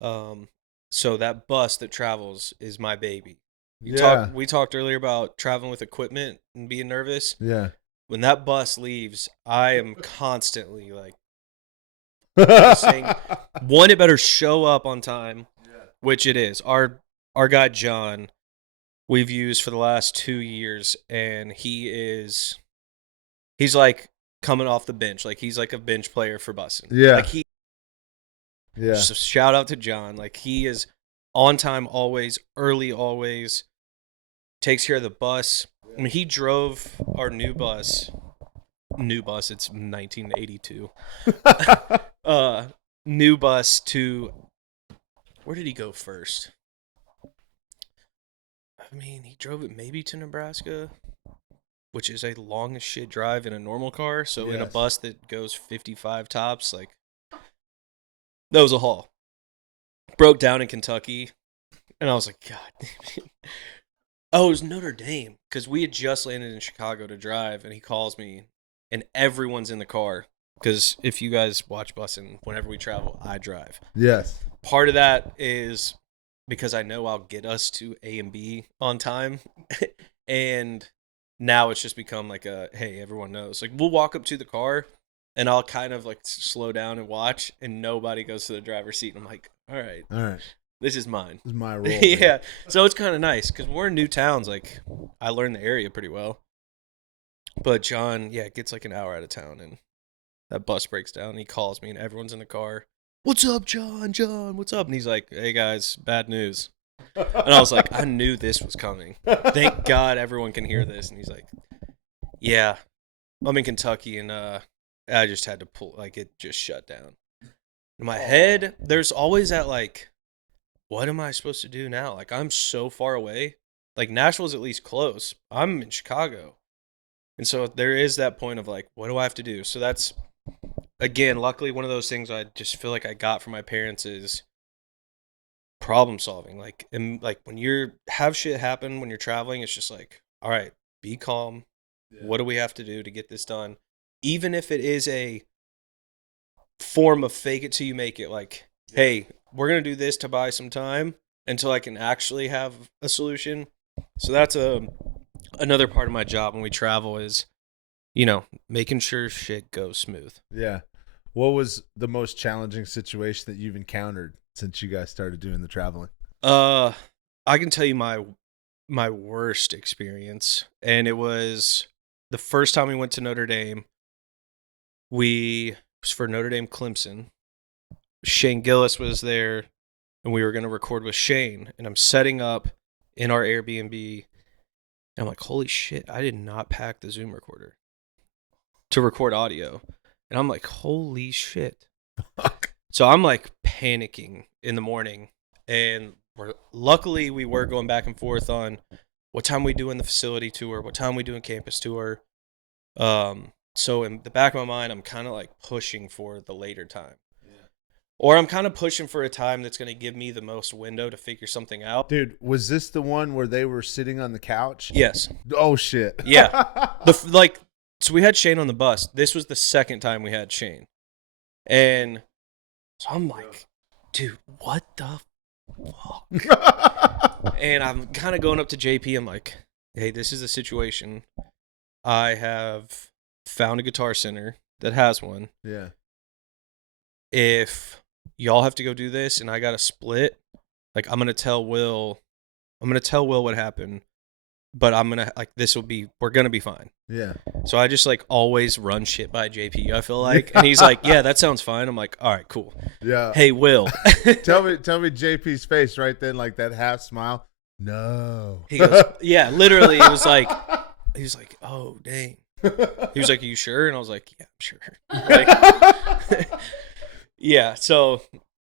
So that bus that travels is my baby. We talked earlier about traveling with equipment and being nervous. Yeah. When that bus leaves, I am constantly like saying, one, it better show up on time, which it is. Our guy John, we've used for the last 2 years, and he's like coming off the bench. Like he's like a bench player for Bussin. Yeah. Like so shout out to John. Like he is on time always, early always, takes care of the bus. I mean, he drove our new bus, it's 1982. New bus to, where did he go first? I mean, he drove it maybe to Nebraska, which is a long as shit drive in a normal car. So in a bus that goes 55 tops, like, that was a haul. Broke down in Kentucky, and I was like, God damn it. Oh, it was Notre Dame, because we had just landed in Chicago to drive, and he calls me, and everyone's in the car. because if you guys watch Bussin, whenever we travel, I drive. Yes. Part of that is because I know I'll get us to A and B on time. And now it's just become like a, hey, everyone knows. Like, we'll walk up to the car and I'll kind of like slow down and watch, and nobody goes to the driver's seat. And I'm like, all right, this is mine. This is my role. Yeah. So it's kind of nice because we're in new towns. Like, I learned the area pretty well. But John, gets like an hour out of town, and that bus breaks down. And he calls me, and everyone's in the car. What's up, John? John, what's up? And he's like, hey, guys, bad news. And I was like, I knew this was coming. Thank God everyone can hear this. And he's like, yeah, I'm in Kentucky, and I just had to pull, like, it just shut down. In my head, there's always that, like, what am I supposed to do now? Like, I'm so far away. Like, Nashville's at least close. I'm in Chicago. And so there is that point of, like, what do I have to do? So that's, again, luckily one of those things I just feel like I got from my parents is problem solving. Like, and like when you have shit happen when you're traveling, it's just like, all right, be calm. Yeah. What do we have to do to get this done? Even if it is a form of fake it till you make it, like, hey, we're going to do this to buy some time until I can actually have a solution. So that's another part of my job when we travel is, making sure shit goes smooth. Yeah. What was the most challenging situation that you've encountered since you guys started doing the traveling? I can tell you my worst experience, and it was the first time we went to Notre Dame. It was for Notre Dame Clemson. Shane Gillis was there, and we were going to record with Shane, and I'm setting up in our Airbnb, and I'm like, holy shit, I did not pack the Zoom recorder to record audio. And I'm like, holy shit. So I'm like panicking in the morning, and luckily we were going back and forth on what time we doing the facility tour, what time we doing campus tour. So in the back of my mind, I'm kind of like pushing for the later time. Or I'm kind of pushing for a time that's going to give me the most window to figure something out. Dude, was this the one where they were sitting on the couch? Yes. Oh, shit. Yeah. So we had Shane on the bus. This was the second time we had Shane. And so I'm like, dude, what the fuck? And I'm kind of going up to JP. I'm like, hey, this is the situation. I have found a Guitar Center that has one. Yeah. If y'all have to go do this and I got to split, like, I'm going to tell Will what happened, but I'm going to, like, we're going to be fine. Yeah. So I just, like, always run shit by JP, I feel like. And he's like, yeah, that sounds fine. I'm like, all right, cool. Yeah. Hey, Will. Tell me JP's face right then, like that half smile. No. He goes, yeah, literally, he was like, oh, dang. He was like, are you sure? And I was like, yeah, I'm sure. Like, yeah, so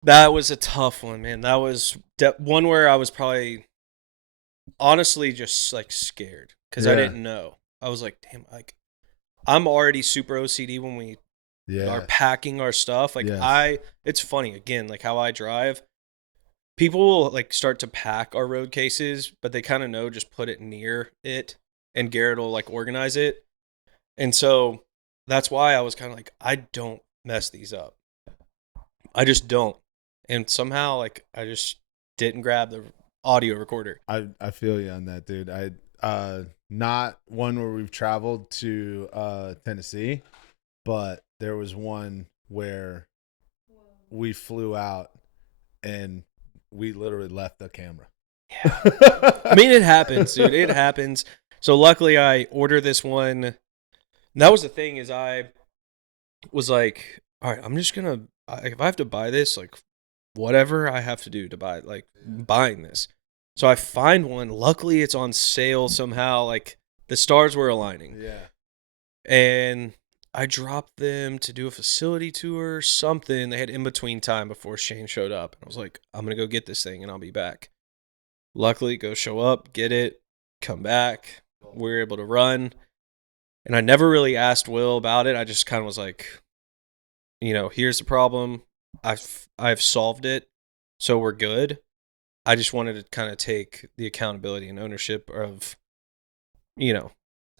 that was a tough one, man. That was one where I was probably honestly just like scared because I didn't know. I was like, damn, like I'm already super OCD when we are packing our stuff. Like it's funny again, like how I drive. People will like start to pack our road cases, but they kind of know just put it near it, and Garrett will like organize it. And so that's why I was kind of like, I don't mess these up. I just don't. And somehow, like, I just didn't grab the audio recorder. I feel you on that, dude. Not one where we've traveled to Tennessee, but there was one where we flew out and we literally left the camera. Yeah. I mean, it happens, dude. It happens. So luckily I ordered this one. And that was the thing is I was like, all right, I'm just going to, if I have to buy this, like whatever I have to do to buy, like buying this. So I find one. Luckily it's on sale somehow. Like the stars were aligning. Yeah. And I dropped them to do a facility tour or something. They had in between time before Shane showed up. And I was like, I'm going to go get this thing and I'll be back. Luckily, go show up, get it, come back. We were able to run. And I never really asked Will about it. I just kind of was like, here's the problem. I've solved it. So we're good. I just wanted to kind of take the accountability and ownership of,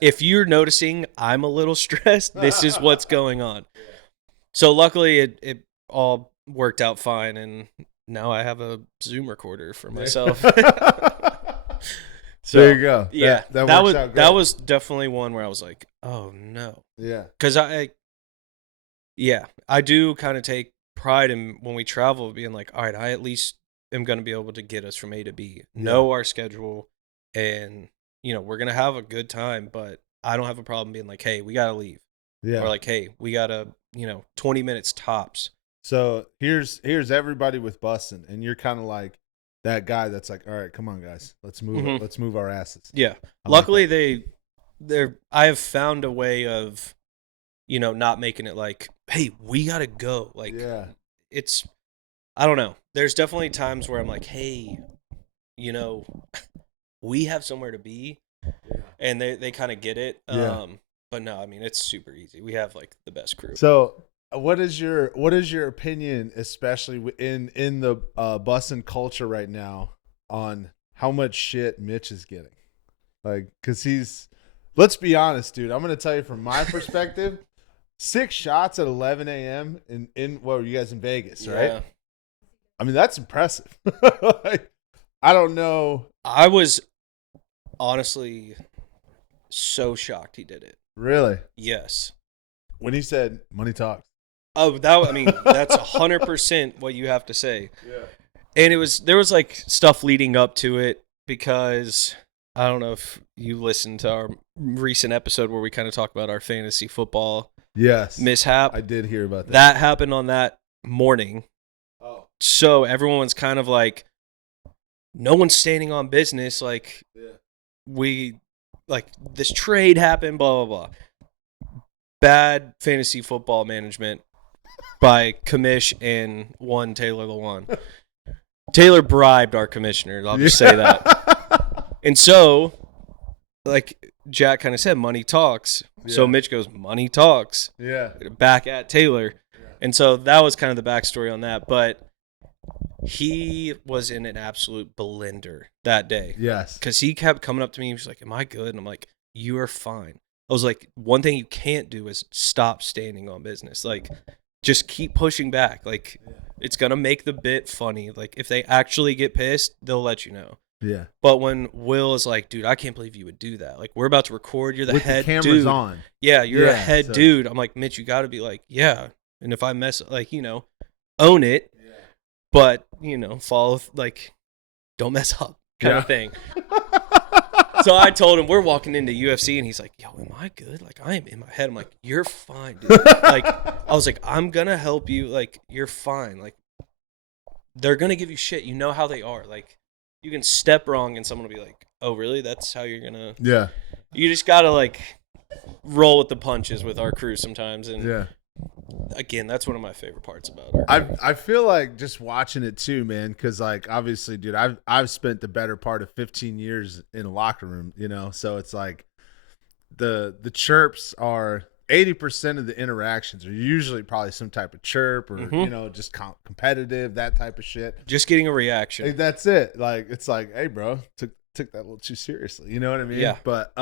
if you're noticing I'm a little stressed, this is what's going on. So luckily it all worked out fine, and now I have a Zoom recorder for myself. So there you go. yeah, that works out great. that was definitely one where I was like, oh no, Yeah. because I do kind of take pride in when we travel being like, all right, I at least am going to be able to get us from A to B, know our schedule, and we're gonna have a good time. But I don't have a problem being like, hey, we gotta leave, Yeah. or like, hey, we gotta 20 minutes tops. So here's everybody with Bussin, and you're kind of like that guy that's like, all right, come on, guys, let's move Mhm. let's move our asses. Yeah. I like Luckily, that. I have found a way of, not making it like, hey, we gotta go. Like, Yeah. it's, I don't know. There's definitely times where I'm like, hey, we have somewhere to be, and they kind of get it. Yeah. But no, I mean, it's super easy. We have like the best crew. So what is your opinion, especially in the Bussin culture right now, on how much shit Mitch is getting? Like, because let's be honest, dude. I'm gonna tell you from my perspective. 6 shots at 11 a.m. in what were you guys in Vegas, right? Yeah. I mean, that's impressive. Like, I don't know. I was honestly so shocked he did it. Really? Yes. When he said money talks. Oh, I mean, that's 100% what you have to say. Yeah. And there was like stuff leading up to it, because I don't know if you listened to our recent episode where we kind of talk about our fantasy football mishap. I did hear about that. That happened on that morning. Oh. So everyone's kind of like, no one's standing on business. Like, this trade happened, blah, blah, blah. Bad fantasy football management by Commish and one Taylor Lewan. Taylor bribed our commissioner. I'll just say that. And so, like Jack kind of said, money talks. Yeah. So Mitch goes, money talks. Yeah. Back at Taylor. Yeah. And so that was kind of the backstory on that. But he was in an absolute blender that day. Yes. Because he kept coming up to me. He was like, am I good? And I'm like, you are fine. I was like, one thing you can't do is stop standing on business. Like, just keep pushing back. Like, it's going to make the bit funny. Like, if they actually get pissed, they'll let you know. Yeah. But when Will is like, dude, I can't believe you would do that. Like, we're about to record. You're the head dude. With the cameras on. Yeah, you're a head dude. I'm like, Mitch, you got to be like, yeah. And if I mess, like, own it. Yeah. But, follow, like, don't mess up kind of thing. So I told him we're walking into UFC, and he's like, yo, am I good? Like, I am in my head. I'm like, you're fine, dude. Like, I was like, I'm going to help you. Like, you're fine. Like, they're going to give you shit. You know how they are. Like, you can step wrong, and someone will be like, oh, really? That's how you're going to. Yeah. You just got to, like, roll with the punches with our crew sometimes. And again, that's one of my favorite parts about it. I feel like just watching it too, man, because like obviously, dude, I've spent the better part of 15 years in a locker room, so it's like the chirps are 80% of the interactions are usually probably some type of chirp or just competitive, that type of shit. Just getting a reaction. Like, that's it. Like, it's like, hey, bro, took that a little too seriously. You know what I mean? Yeah. But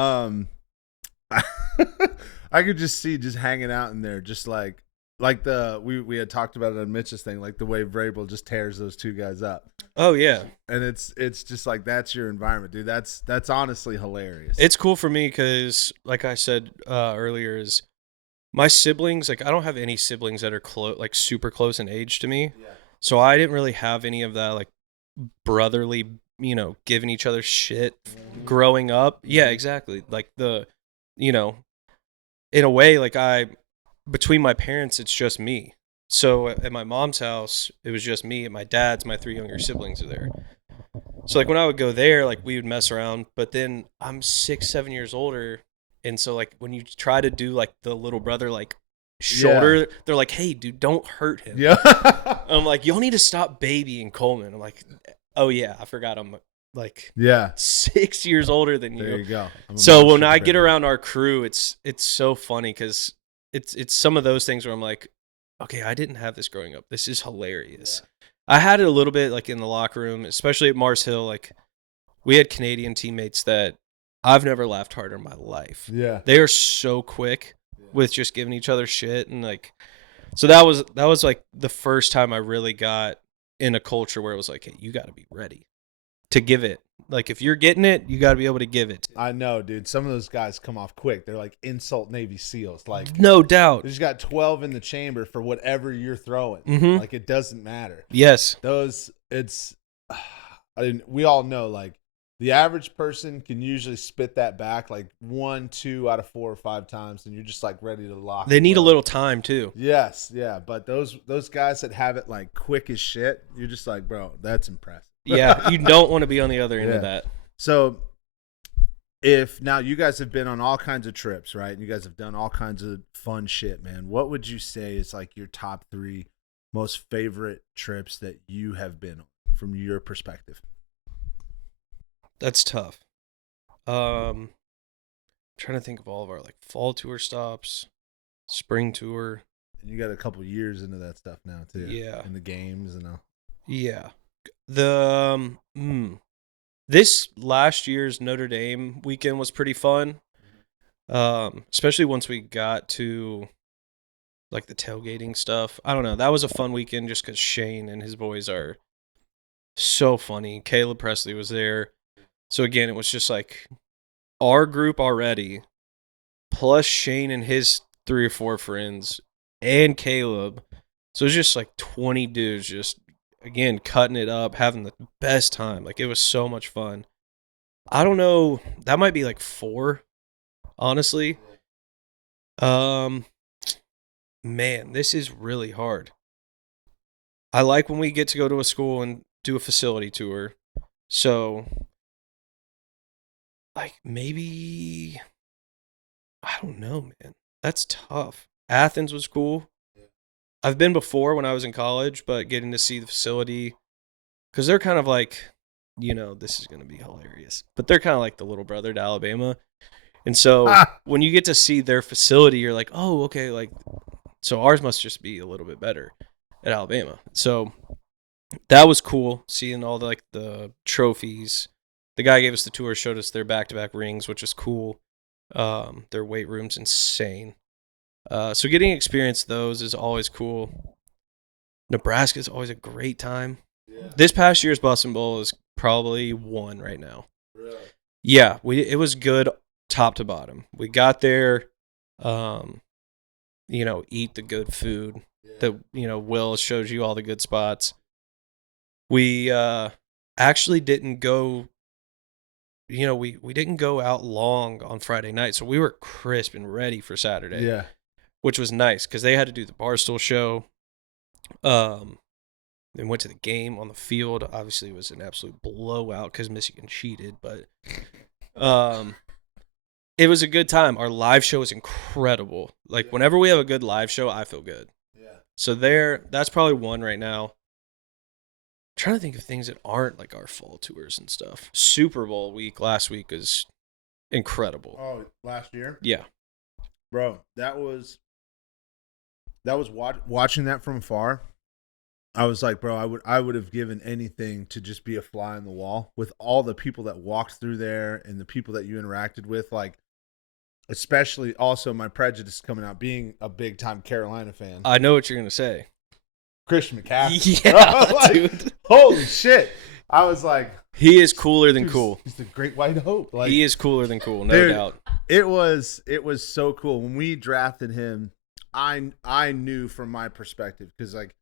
I could just see just hanging out in there, just like we had talked about it on Mitch's thing, like the way Vrabel just tears those two guys up. Oh yeah, and it's just like that's your environment, dude. That's honestly hilarious. It's cool for me because, like I said earlier, is my siblings. Like, I don't have any siblings that are like super close in age to me, so I didn't really have any of that like brotherly, giving each other shit growing up. Yeah, exactly. Like in a way, like between my parents, it's just me. So at my mom's house, it was just me. At my dad's, my 3 younger siblings are there. So like when I would go there, like we would mess around. But then I'm 6, 7 years older, and so like when you try to do like the little brother like shoulder, they're like, "Hey, dude, don't hurt him." Yeah. I'm like, "You'll need to stop babying Coleman." I'm like, "Oh yeah, I forgot I'm like 6 years older than you." There you go. So when I get around our crew, it's so funny because it's some of those things where I'm like, okay, I didn't have this growing up. This is hilarious. I had it a little bit like in the locker room, especially at Mars Hill. Like, we had Canadian teammates that I've never laughed harder in my life. Yeah. They are so quick with just giving each other shit, and like So that was like the first time I really got in a culture where it was like, hey, you got to be ready to give it. Like if you're getting it, you got to be able to give it. I know, dude. Some of those guys come off quick. They're like insult Navy SEALs. Like No doubt. they just got 12 in the chamber for whatever you're throwing. Mm-hmm. Like it doesn't matter. Yes. We all know like the average person can usually spit that back like 1, 2 out of 4 or 5 times, and you're just like ready to lock. They need a load. little time too. Yes, yeah, but those guys that have it like quick as shit, you're just like, bro, that's impressive. Yeah, you don't want to be on the other end Yeah. of that. So if now you guys have been on all kinds of trips, right? And you guys have done all kinds of fun shit, man. What would you say is like your top 3 most favorite trips that you have been on from your perspective? That's tough. Trying to think of all of our like fall tour stops, spring tour. And you got a couple years into that stuff now too. Yeah. And the games and all. Yeah. This last year's Notre Dame weekend was pretty fun. Especially once we got to like the tailgating stuff. I don't know. That was a fun weekend just because Shane and his boys are so funny. Caleb Presley was there. So again, it was just like our group already, plus Shane and his 3 or 4 friends, and Caleb. So it was just like 20 dudes just, again, cutting it up, having the best time. Like, it was so much fun. I don't know. That might be like 4, honestly. Man, this is really hard. I like when we get to go to a school and do a facility tour. So, like, maybe, I don't know, man. That's tough. Athens was cool. I've been before when I was in college, but getting to see the facility, because they're kind of like, this is going to be hilarious, but they're kind of like the little brother to Alabama. And so when you get to see their facility, you're like, oh, okay, like, so ours must just be a little bit better at Alabama. So that was cool, seeing all the trophies. The guy gave us the tour, showed us their back-to-back rings, which is cool. Their weight room's insane. So getting to experience those is always cool. Nebraska is always a great time. Yeah. This past year's Bussin Bowl is probably 1 right now. Really? Yeah, it was good top to bottom. We got there, eat the good food. Yeah. Will shows you all the good spots. We actually didn't go. We didn't go out long on Friday night, so we were crisp and ready for Saturday. Yeah. Which was nice because they had to do the Barstool show. They went to the game on the field. Obviously, it was an absolute blowout because Michigan cheated, but it was a good time. Our live show is incredible. Like, whenever we have a good live show, I feel good. Yeah. So that's probably 1 right now. I'm trying to think of things that aren't like our fall tours and stuff. Super Bowl week last week is incredible. Oh, last year? Yeah. Bro, that was watching that from afar. I was like, bro, I would have given anything to just be a fly on the wall with all the people that walked through there and the people that you interacted with. Like, especially also my prejudice coming out, being a big time Carolina fan. I know what you're gonna say. Christian McCaffrey. Yeah, like, dude. Holy shit. I was like, he is cooler than cool. He's the great white hope. Like, he is cooler than cool, no doubt. It was so cool. When we drafted him, I knew from my perspective, because like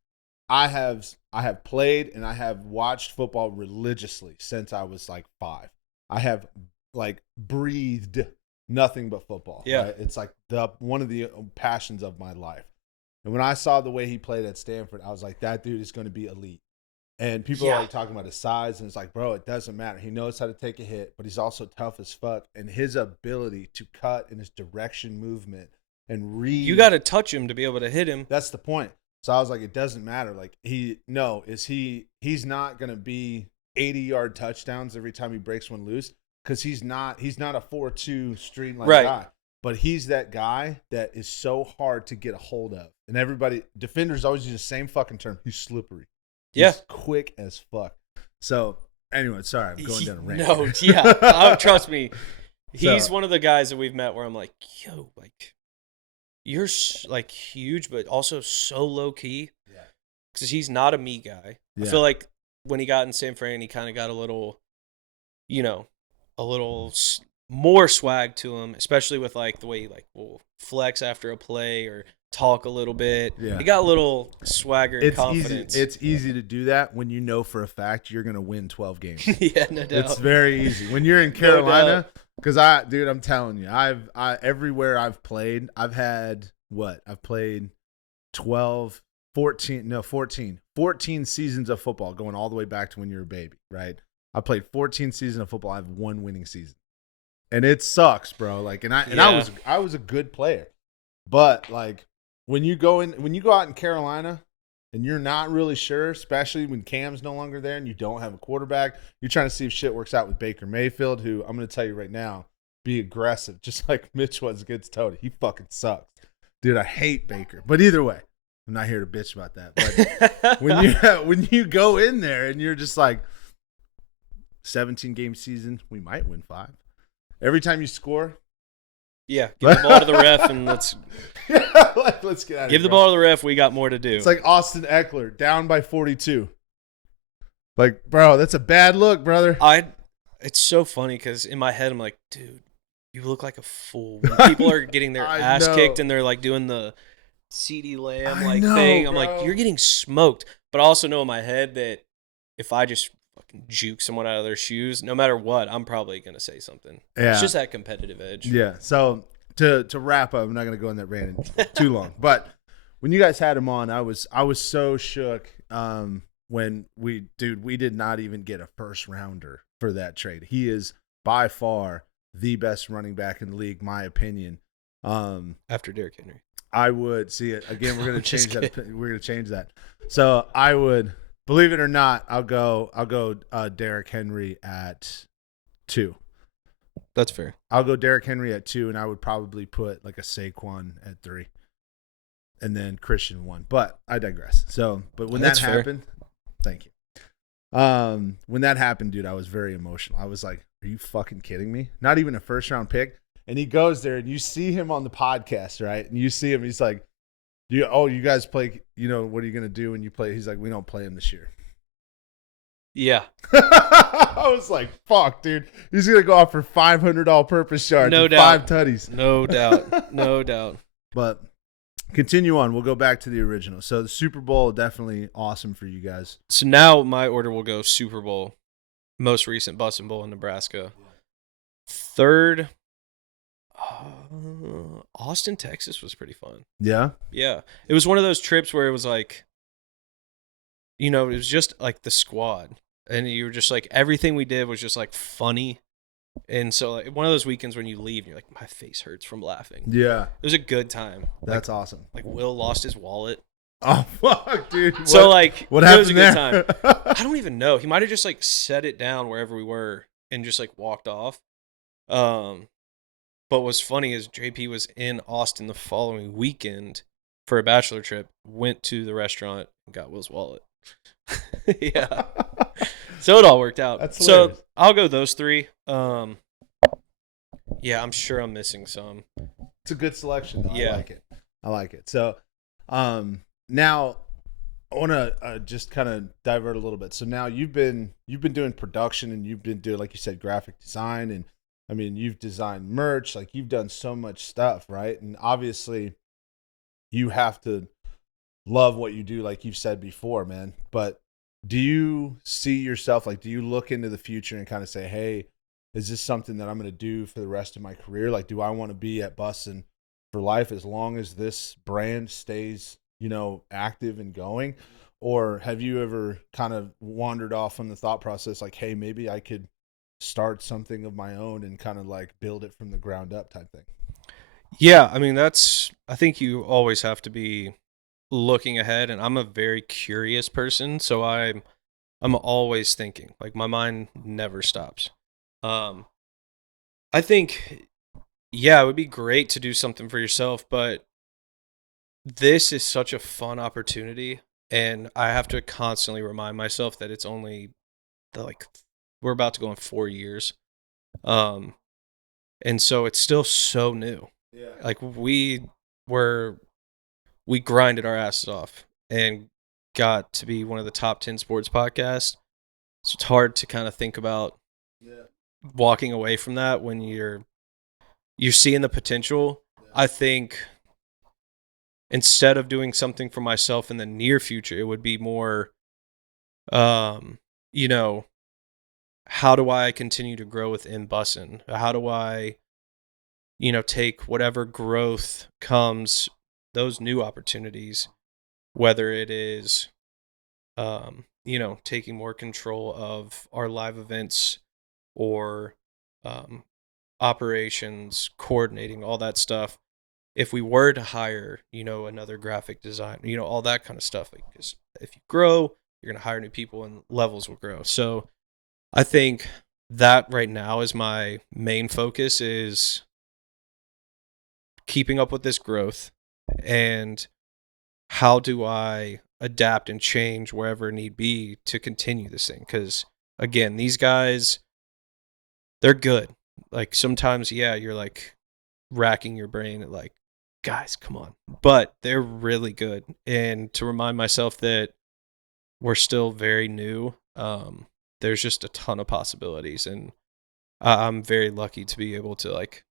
I have played and I have watched football religiously since I was like 5. I have like breathed nothing but football. Yeah. Right? It's like one of the passions of my life. And when I saw the way he played at Stanford, I was like, that dude is going to be elite. And people are like talking about his size, and it's like, bro, it doesn't matter. He knows how to take a hit, but he's also tough as fuck. And his ability to cut in his direction movement and read. You got to touch him to be able to hit him. That's the point. So I was like, it doesn't matter. Like, he's not going to be 80-yard touchdowns every time he breaks one loose, because he's not a 4-2 streamline guy. But he's that guy that is so hard to get a hold of. And defenders always use the same fucking term. He's slippery. He's quick as fuck. So, anyway, sorry, I'm going down a rant. No, yeah. Trust me. He's one of the guys that we've met where I'm like, yo, like, you're like huge, but also so low key Yeah. because he's not a me guy. I Yeah. feel like when he got in San Fran, he kind of got a little, you know, a little more swag to him, especially with like the way he like will flex after a play or talk a little bit. Yeah. He got a little swagger and It's confidence. easy. It's easy to do that when you know for a fact you're gonna win 12 games. Yeah, no doubt. It's very easy when you're in No Carolina. Because I'm telling you, everywhere I've played, I've played 12, 14 seasons of football, going all the way back to when you were a baby, right? I played 14 seasons of football. I have one winning season, and it sucks, bro. Like, I was a good player, but like when you go out in Carolina and you're not really sure, especially when Cam's no longer there and you don't have a quarterback, you're trying to see if shit works out with Baker Mayfield, who I'm going to tell you right now, be aggressive, just like Mitch was against Tony. He fucking sucks. Dude, I hate Baker. But either way, I'm not here to bitch about that. But when you go in there and you're just like, 17-game season, we might win 5. Every time you score, yeah, give the ball to the ref and let's get out of here. Give the ball to the ref. We got more to do. It's like Austin Eckler down by 42. Like, bro, that's a bad look, brother. It's so funny because in my head I'm like, dude, you look like a fool. When people are getting their ass kicked and they're like doing the CeeDee Lamb thing. I'm like, you're getting smoked. But I also know in my head that if I just fucking juke someone out of their shoes, no matter what, I'm probably gonna say something. Yeah. It's just that competitive edge. Yeah. So to wrap up, I'm not gonna go in that rant too long. But when you guys had him on, I was so shook. When we did not even get a first rounder for that trade. He is by far the best running back in the league, my opinion. After Derrick Henry. I would see it again. We're gonna change that. We're gonna change that. So I would. Believe it or not, I'll go Derrick Henry at 2. That's fair. I'll go Derrick Henry at 2, and I would probably put like a Saquon at 3. And then Christian 1. But I digress. So, but when that happened, thank you. When that happened, dude, I was very emotional. I was like, are you fucking kidding me? Not even a first round pick. And he goes there and you see him on the podcast, right? And you see him, he's like, you guys play, what are you going to do when you play? He's like, we don't play him this year. Yeah. I was like, fuck, dude. He's going to go off for 500 all-purpose yards and 5 tutties. No doubt. No doubt. But continue on. We'll go back to the original. So the Super Bowl, definitely awesome for you guys. So now my order will go Super Bowl, most recent Bussin Bowl in Nebraska. 3rd, Austin, Texas was pretty fun. Yeah? Yeah. It was one of those trips where it was like, it was just like the squad. And you were just like, everything we did was just like funny. And so like one of those weekends when you leave and you're like, my face hurts from laughing. Yeah. It was a good time. That's awesome. Like Will lost his wallet. Oh, fuck, dude. So like, what it was a happened good there? time. I don't even know. He might have just like set it down wherever we were and just like walked off. But what's funny is JP was in Austin the following weekend for a bachelor trip, went to the restaurant and got Will's wallet. Yeah. So it all worked out. That's hilarious. So I'll go those 3. Yeah, I'm sure I'm missing some. It's a good selection, though. Yeah. I like it. So now I want to just kind of divert a little bit. So now you've been doing production and you've been doing, like you said, graphic design, and I mean, you've designed merch, like you've done so much stuff, right? And obviously you have to love what you do, like you've said before, man. But do you see yourself, like, do you look into the future and kind of say, hey, is this something that I'm going to do for the rest of my career? Like, do I want to be at Bussin for life as long as this brand stays, active and going? Or have you ever kind of wandered off on the thought process, like, hey, maybe I could start something of my own and kind of like build it from the ground up type thing? Yeah, I mean, I think you always have to be looking ahead, and I'm a very curious person, so I'm always thinking. Like my mind never stops. I think, yeah, it would be great to do something for yourself, but this is such a fun opportunity, and I have to constantly remind myself that it's only we're about to go in 4 years. And so it's still so new. Yeah. Like we where we grinded our asses off and got to be one of the top 10 sports podcasts. So it's hard to kind of think about walking away from that when you're seeing the potential. I think instead of doing something for myself in the near future, it would be more, you know, how do I continue to grow within Bussin? How do I, take whatever growth comes, those new opportunities, whether it is, taking more control of our live events or um, operations, coordinating, all that stuff. If we were to hire, another graphic design, all that kind of stuff, because if you grow, you're going to hire new people and levels will grow. So I think that right now is my main focus, is keeping up with this growth, and how do I adapt and change wherever need be to continue this thing? Because again, these guys, they're good. Like sometimes, yeah, you're like racking your brain at like, guys, come on, but they're really good. And to remind myself that we're still very new, there's just a ton of possibilities, and I'm very lucky to be able to like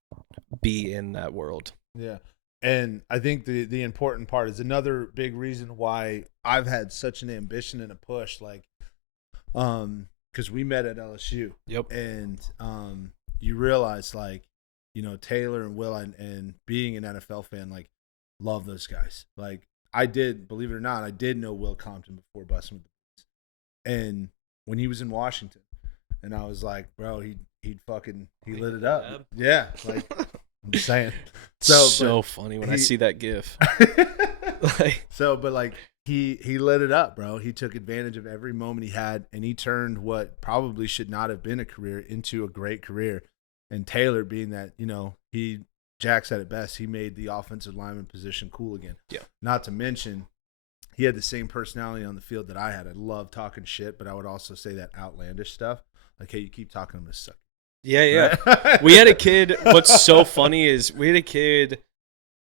be in that world. Yeah. And I think the important part is another big reason why I've had such an ambition and a push, like, because we met at LSU. Yep. And you realize, like, Taylor and Will, and being an NFL fan, like, love those guys. Like, I did, believe it or not, I did know Will Compton before Bussin' with the Beats. And when he was in Washington, and I was like, bro, he lit it up. Yeah, like, I'm just saying. So funny when I see that GIF. But he lit it up, bro. He took advantage of every moment he had, and he turned what probably should not have been a career into a great career. And Taylor, being that, Jack said it best, he made the offensive lineman position cool again. Yeah. Not to mention, he had the same personality on the field that I had. I love talking shit, but I would also say that outlandish stuff. Like, hey, you keep talking, I'm going to suck. Yeah. Right? We had a kid. What's so funny is we had a kid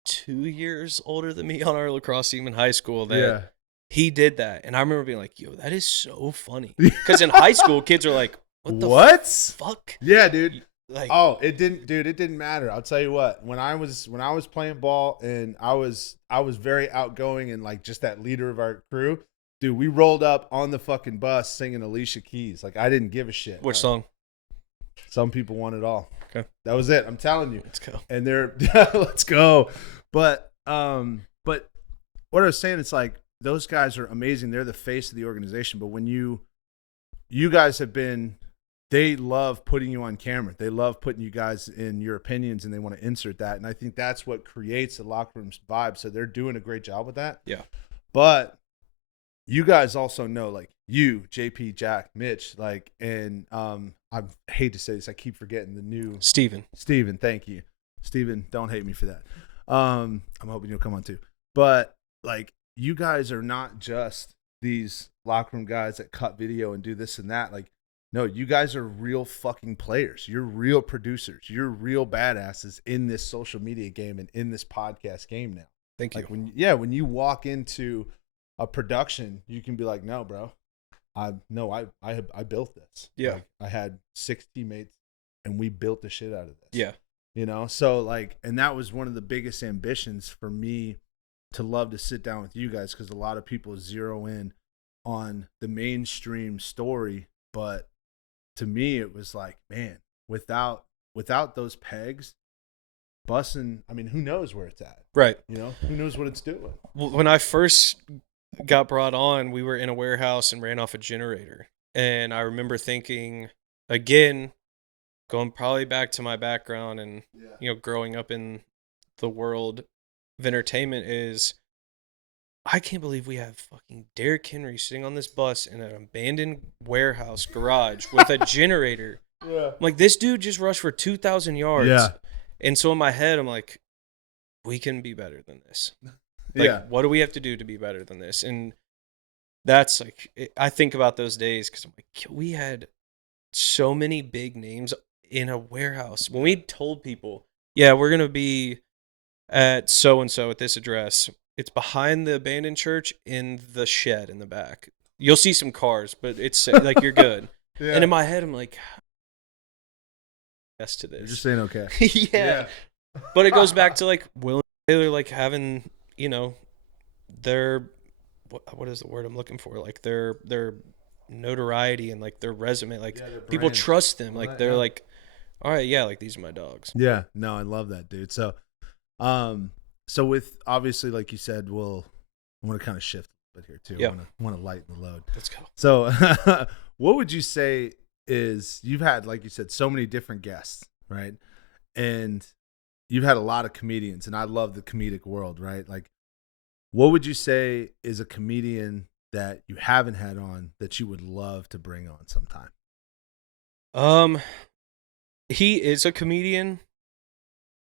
2 years older than me on our lacrosse team in high school that he did that. And I remember being like, yo, that is so funny. Because in high school, kids are like, what the fuck? Yeah, dude. Like, it didn't matter. I'll tell you what, when I was playing ball and I was very outgoing and like just that leader of our crew, dude, we rolled up on the fucking bus singing Alicia Keys. Like, I didn't give a shit. Which song? Some People Want It All. Okay. That was it. I'm telling you. Let's go. And let's go. But what I was saying, it's like, those guys are amazing. They're the face of the organization. But when you guys have been, they love putting you on camera. They love putting you guys in your opinions, and they want to insert that. And I think that's what creates the locker room vibe. So they're doing a great job with that. Yeah. But you guys also know, like, you, JP, Jack, Mitch, like, and I hate to say this, I keep forgetting the new Steven, thank you. Steven, don't hate me for that. I'm hoping you'll come on too. But like, you guys are not just these locker room guys that cut video and do this and that. Like, no, you guys are real fucking players. You're real producers. You're real badasses in this social media game and in this podcast game now. Thank you. Like, when you walk into a production, you can be like, no, bro, I built this. Yeah. Like, I had 6 teammates and we built the shit out of this. Yeah. So like, and that was one of the biggest ambitions for me, to love to sit down with you guys, because a lot of people zero in on the mainstream story. But to me, it was like, man, without those pegs, Bussin', I mean, who knows where it's at? Right. Who knows what it's doing? Well, when I first got brought on, we were in a warehouse and ran off a generator. And I remember thinking, again, going probably back to my background and, growing up in the world of entertainment, is I can't believe we have fucking Derrick Henry sitting on this bus in an abandoned warehouse garage with a generator. Yeah. I'm like, this dude just rushed for 2,000 yards. Yeah. And so in my head, I'm like, we can be better than this. Like, what do we have to do to be better than this? And that's like, I think about those days because I'm like, we had so many big names in a warehouse. When we told people, yeah, we're going to be at so and so at this address. It's behind the abandoned church in the shed in the back. You'll see some cars, but it's like you're good. Yeah. And in my head, I'm like, yes to You're this. just saying okay. Yeah. But it goes back to like Will and Taylor, like having, you know, their what is the word I'm looking for? Like their notoriety and like their resume. Like Yeah, their people brand. trust them. Well, Like that- they're yeah. like, all right, yeah, like these are my dogs. Yeah, no, I love that, dude. So, so with obviously, like you said, I want to kind of shift a bit here too. Yeah. I want to lighten the load. Let's go. So, what would you say is you've had, like you said, so many different guests, right? And you've had a lot of comedians, and I love the comedic world, right? Like, what would you say is a comedian that you haven't had on that you would love to bring on sometime? He is a comedian.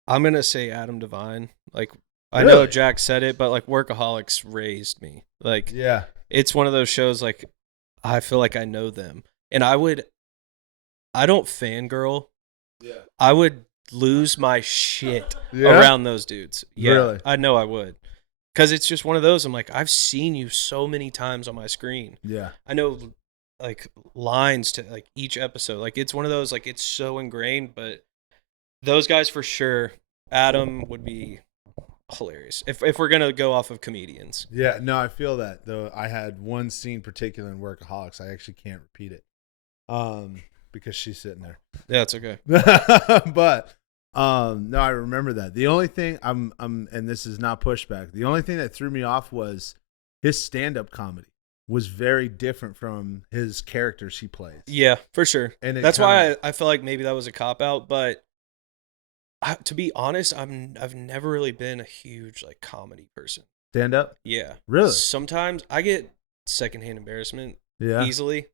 I'm gonna say Adam Devine. Like I know Really? Jack said it, but like Workaholics raised me. Like Yeah. it's one of those shows like I feel like I know them. And I don't fangirl. Yeah. I would lose my shit Yeah? around those dudes. Yeah. Really? I know I would. Cause it's just one of those. I'm like, I've seen you so many times on my screen. Yeah. I know like lines to like each episode. Like it's one of those, like it's so ingrained, but those guys for sure. Adam would be hilarious if we're gonna go off of comedians. Yeah, no, I feel that though. I had one scene particular in Workaholics. I actually can't repeat it, because she's sitting there. Yeah, it's okay. But no, I remember that. The only thing and this is not pushback. The only thing that threw me off was his stand-up comedy was very different from his characters he plays. Yeah, for sure. And That's why I feel like maybe that was a cop out. But to be honest, I've never really been a huge like comedy person. stand up. Yeah, Really? Sometimes I get secondhand embarrassment Yeah. easily,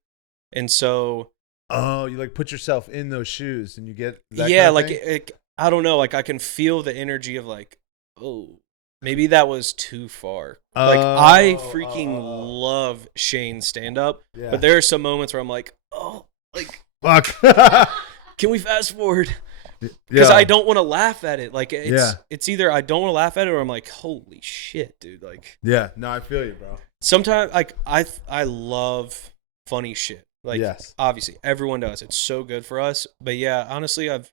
and so Oh, you like put yourself in those shoes and you get that yeah, kind of like thing? I don't know, like I can feel the energy of like, oh, maybe that was too far. Like I freaking love Shane's stand up, Yeah. but there are some moments where I'm like, oh, like Fuck. can we fast forward? Because I don't want to laugh at it. Like it's either I don't want to laugh at it or I'm like, holy shit, dude. Like Yeah, no, I feel you, bro. sometimes like I love funny shit. Like Yes. obviously everyone does. It's so good for us. But yeah, honestly, I've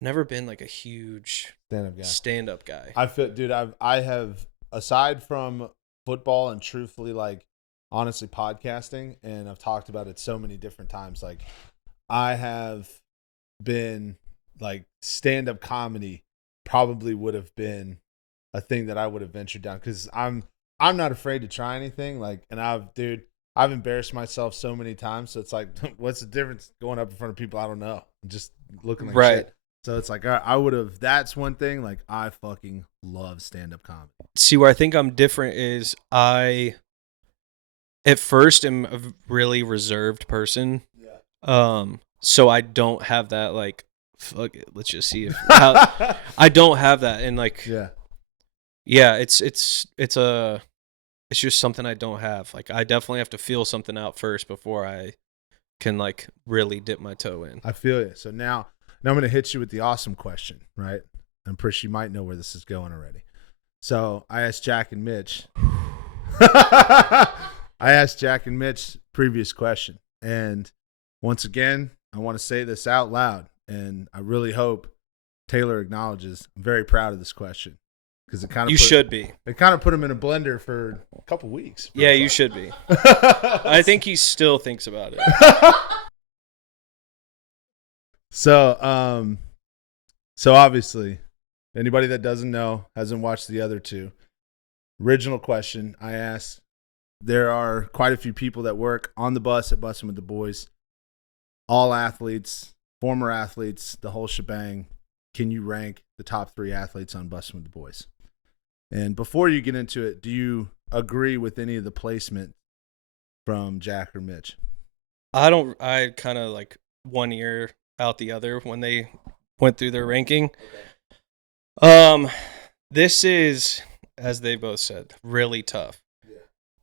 never been like a huge Stand-up guy. stand-up guy. I feel, dude. I have, aside from football and truthfully, like honestly, podcasting, and I've talked about it so many different times. Like, I have been like stand-up comedy probably would have been a thing that I would have ventured down because I'm not afraid to try anything. Like, and I've embarrassed myself so many times. So it's like, what's the difference going up in front of people I don't know, just looking like Right. shit. So it's like, I would have. That's one thing. Like, I fucking love stand-up comedy. See, where I think I'm different is I at first am a really reserved person. Yeah. So I don't have that like fuck it, let's just see if how, I don't have that, and like Yeah. it's just something I don't have. Like I definitely have to feel something out first before I can like really dip my toe in. I feel you. So now I'm going to hit you with the awesome question, right? I'm pretty sure you might know where this is going already. So I asked Jack and Mitch. Previous question. And once again, I want to say this out loud. And I really hope Taylor acknowledges I'm very proud of this question. Because it kind of should be. It kind of put him in a blender for a couple weeks. Yeah, you should be. I think he still thinks about it. So obviously, anybody that doesn't know, hasn't watched the other two. Original question I asked, there are quite a few people that work on the bus at Bussin with the Boys. All athletes, former athletes, the whole shebang. Can you rank the top 3 athletes on Bussin with the Boys? And before you get into it, do you agree with any of the placement from Jack or Mitch? I kind of like one ear out the other when they went through their ranking. This is, as they both said, really tough. Yeah.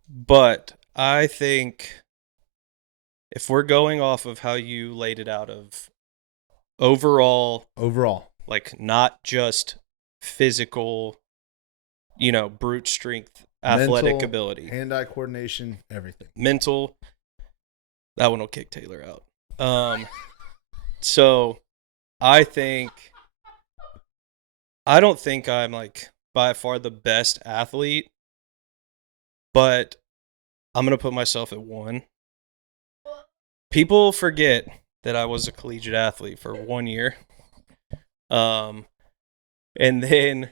But I think if we're going off of how you laid it out of overall, Overall. like not just physical brute strength, athletic Mental, ability, hand-eye coordination, everything. mental. That one will kick Taylor out. So I don't think I'm like by far the best athlete, but I'm going to put myself at 1. People forget that I was a collegiate athlete for 1 year. And then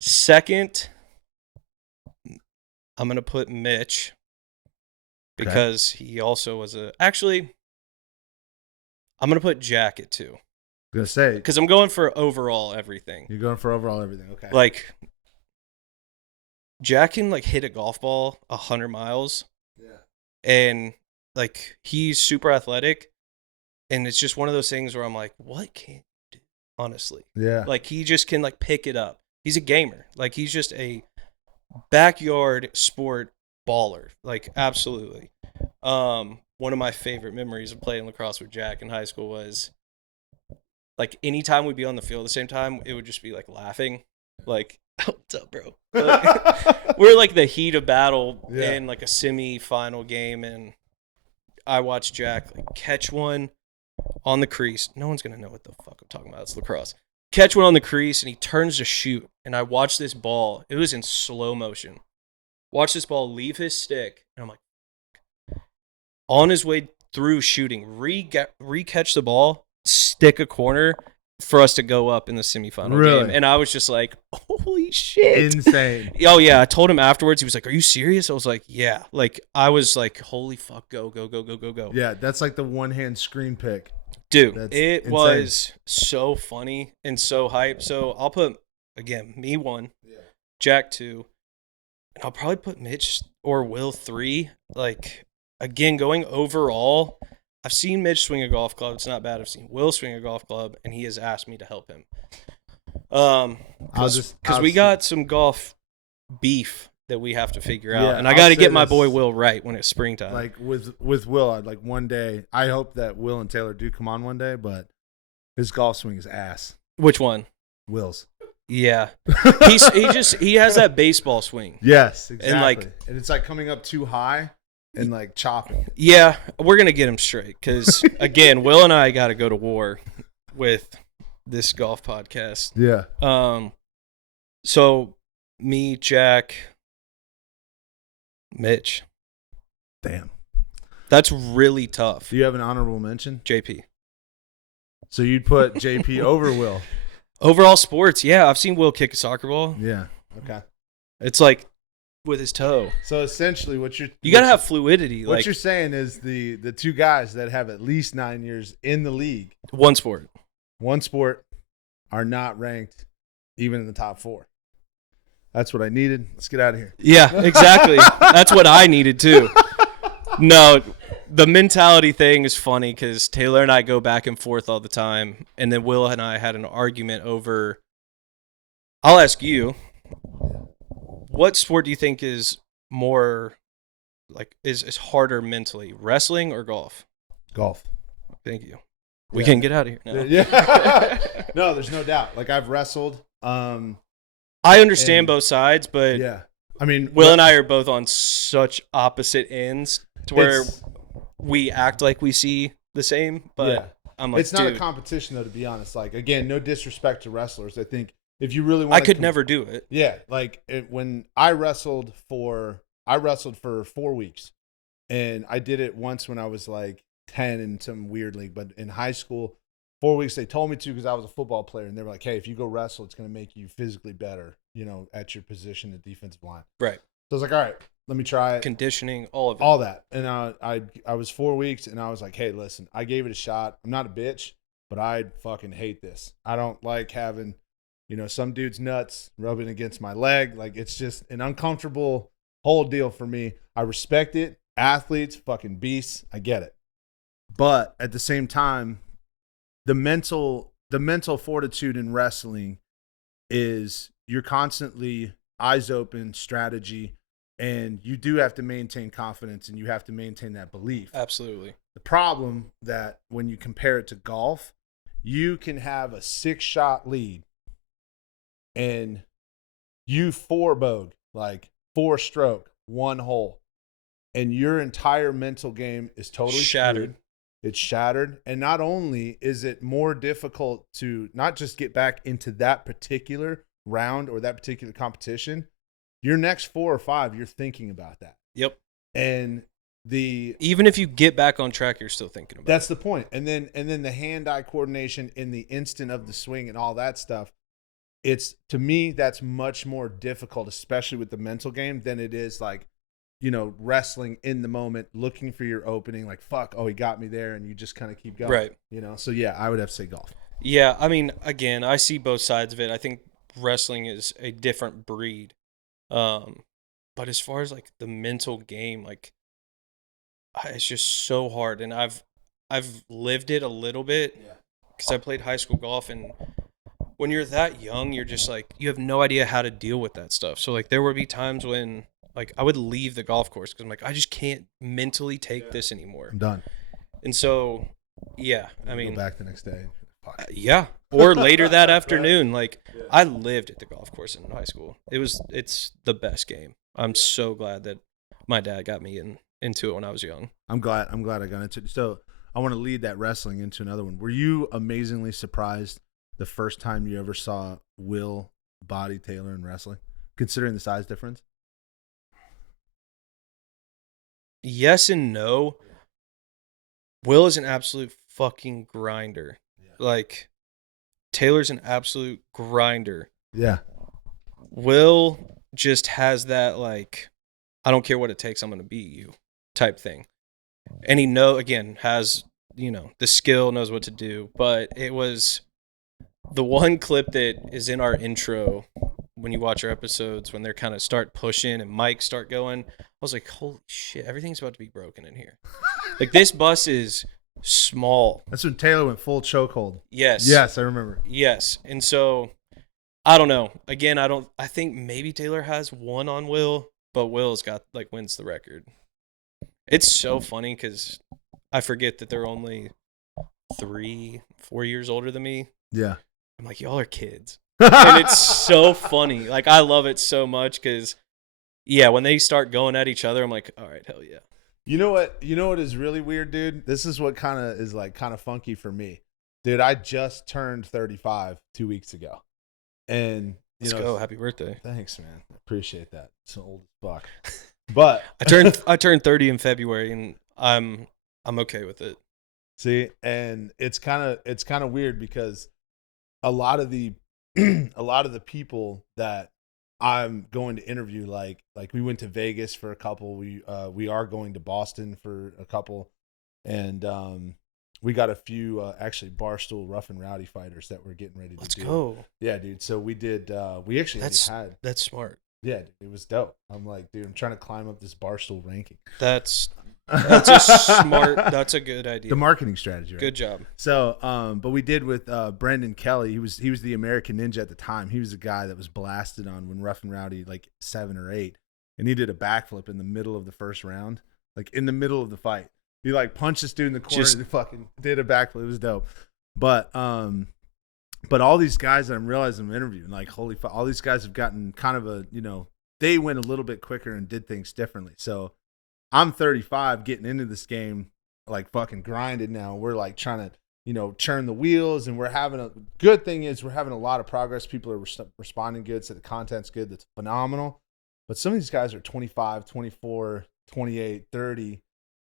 second, I'm going to put Mitch because he also was actually, I'm going to put Jack at 2. I'm going to say. Because I'm going for overall everything. You're going for overall everything. Okay. Like, Jack can, like, hit a golf ball 100 miles. Yeah. And, like, he's super athletic. And it's just one of those things where I'm like, what can you do, honestly? Yeah. Like, he just can, like, pick it up. He's a gamer. Like, he's just a backyard sport baller. Like, absolutely. One of my favorite memories of playing lacrosse with Jack in high school was, like, anytime we'd be on the field at the same time, it would just be, like, laughing. Like, what's up, bro? We're, like, the heat of battle in, like, a semi-final game, and I watched Jack, like, catch one on the crease. No one's going to know what the fuck I'm talking about. It's lacrosse. Catch one on the crease, and he turns to shoot, and I watched this ball. It was in slow motion. Watch this ball leave his stick, and I'm like, on his way through shooting, re-catch the ball, stick a corner for us to go up in the semifinal game. And I was just like, holy shit. Insane. Oh, yeah. I told him afterwards. He was like, are you serious? I was like, yeah. Like, I was like, holy fuck, go, go, go, go, go, go. Yeah, that's like the one-hand screen pick. Dude, it was so funny and so hype. So I'll put, again, me 1, Jack 2, and I'll probably put Mitch or Will 3. Like, again, going overall, I've seen Mitch swing a golf club. It's not bad. I've seen Will swing a golf club, and he has asked me to help him. Because we got some golf beef that we have to figure out, and I got to get my boy Will right when it's springtime. Like with Will, I'd like one day. I hope that Will and Taylor do come on one day, but his golf swing is ass. Which one? Will's. Yeah, he has that baseball swing. Yes, exactly. And it's like coming up too high and like chopping. Yeah, we're gonna get him straight because again, Will and I got to go to war with this golf podcast. Yeah. So me, Jack, Mitch. Damn. That's really tough. Do you have an honorable mention? JP. So you'd put JP over Will. Overall sports, yeah. I've seen Will kick a soccer ball. Yeah. Okay. It's like with his toe. So essentially you got to have fluidity. What you're saying is the 2 guys that have at least 9 years in the league. One sport are not ranked even in the top 4. That's what I needed. Let's get out of here. Yeah, exactly. That's what I needed too. No, the mentality thing is funny because Taylor and I go back and forth all the time. And then Will and I had an argument over, I'll ask you, what sport do you think is more, like, is harder mentally, wrestling or golf? Golf. Thank you. We can get out of here now. Yeah. No, there's no doubt. Like, I've wrestled. I understand both sides, but yeah, I mean, Will and I are both on such opposite ends to where we act like we see the same, but I'm like, it's not a competition though, to be honest. Like, again, no disrespect to wrestlers. I think if you really want, I could never do it. Yeah, like when I wrestled for 4 weeks, and I did it once when I was like 10 in some weird league, but in high school, 4 weeks they told me to because I was a football player, and they were like, "Hey, if you go wrestle, it's going to make you physically better, at your position at defensive line." Right. So I was like, "All right, let me try it." Conditioning, all of it. All that. And I was 4 weeks, and I was like, "Hey, listen, I gave it a shot. I'm not a bitch, but I fucking hate this. I don't like having, some dude's nuts rubbing against my leg. Like, it's just an uncomfortable whole deal for me. I respect it. Athletes, fucking beasts. I get it. But at the same time, the mental fortitude in wrestling is you're constantly eyes open, strategy, and you do have to maintain confidence and you have to maintain that belief. Absolutely. The problem that when you compare it to golf, you can have a 6-shot lead and you 4-bogey, like 4-stroke, 1 hole, and your entire mental game is totally Shattered. screwed. It's shattered. And not only is it more difficult to not just get back into that particular round or that particular competition, your next 4 or 5, you're thinking about that. Yep. And even if you get back on track, you're still thinking about that's it. the point. And then the hand-eye coordination in the instant of the swing and all that stuff. It's, to me, that's much more difficult, especially with the mental game, than it is like, wrestling in the moment, looking for your opening, like, fuck, oh, he got me there, and you just kind of keep going. Right. So yeah, I would have to say golf. Yeah, I mean, again, I see both sides of it. I think wrestling is a different breed. But as far as like the mental game, like it's just so hard, and I've lived it a little bit because I played high school golf, and when you're that young, you're just like, you have no idea how to deal with that stuff. So like there would be times when like I would leave the golf course because I'm like, I just can't mentally take this anymore. I'm done. And so, yeah, I mean, go back the next day. yeah, or later that afternoon. Like I lived at the golf course in high school. It's the best game. I'm so glad that my dad got me into it when I was young. I'm glad I got into it. So I want to lead that wrestling into another one. Were you amazingly surprised the first time you ever saw Will body Taylor in wrestling, considering the size difference? Yes and no. Will is an absolute fucking grinder. Yeah. Like, Taylor's an absolute grinder. Yeah. Will just has that, like, I don't care what it takes, I'm going to beat you type thing. And he has, the skill, knows what to do. But it was the one clip that is in our intro when you watch our episodes, when they're kind of start pushing and mics start going. I was like, holy shit, everything's about to be broken in here. Like, this bus is small. That's when Taylor went full chokehold. Yes. Yes, I remember. Yes. And so, I don't know. Again, I think maybe Taylor has one on Will, but Will's got, like, wins the record. It's so funny because I forget that they're only 3-4 years older than me. Yeah. I'm like, y'all are kids. And it's so funny. Like, I love it so much because, yeah, when they start going at each other, I'm like, all right, hell yeah. You know what is really weird, dude? This is what kind of funky for me. Dude, I just turned 35 2 weeks ago. And let's go. Happy birthday. Thanks, man. I appreciate that. It's so old as fuck. But I turned 30 in February, and I'm okay with it. See, and it's kind of weird because a lot of the people that I'm going to interview, like we went to Vegas for a couple. We are going to Boston for a couple, and we got a few actually Barstool Rough and Rowdy fighters that we're getting ready to Let's do. go. Yeah, dude. So we did. We actually that's smart. Yeah, it was dope. I'm like, dude, I'm trying to climb up this Barstool ranking. That's a smart. That's a good idea. The marketing strategy, right? Good job. So, but we did with Brendan Kelly. He was the American Ninja at the time. He was the guy that was blasted on when Rough and Rowdy, like 7 or 8, and he did a backflip in the middle of the first round, like in the middle of the fight. He like punched this dude in the corner and fucking did a backflip. It was dope. But all these guys that I'm realizing I'm interviewing, like, holy fuck, all these guys have gotten kind of a, they went a little bit quicker and did things differently. So I'm 35 getting into this game, like fucking grinded now. We're like trying to, churn the wheels, and we're having a good thing is we're having a lot of progress. People are responding good. So the content's good. That's phenomenal. But some of these guys are 25, 24, 28, 30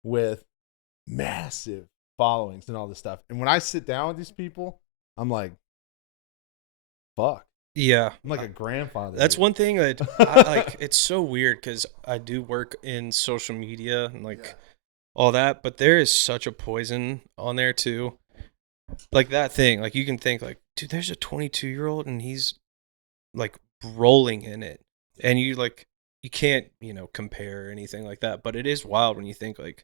with massive followings and all this stuff. And when I sit down with these people, I'm like, fuck. Yeah. I'm like a grandfather. That's one thing that I like. It's so weird because I do work in social media and all that, but there is such a poison on there too. Like that thing, like you can think like, dude, there's a 22-year-old and he's like rolling in it. And you can't, compare or anything like that. But it is wild when you think like,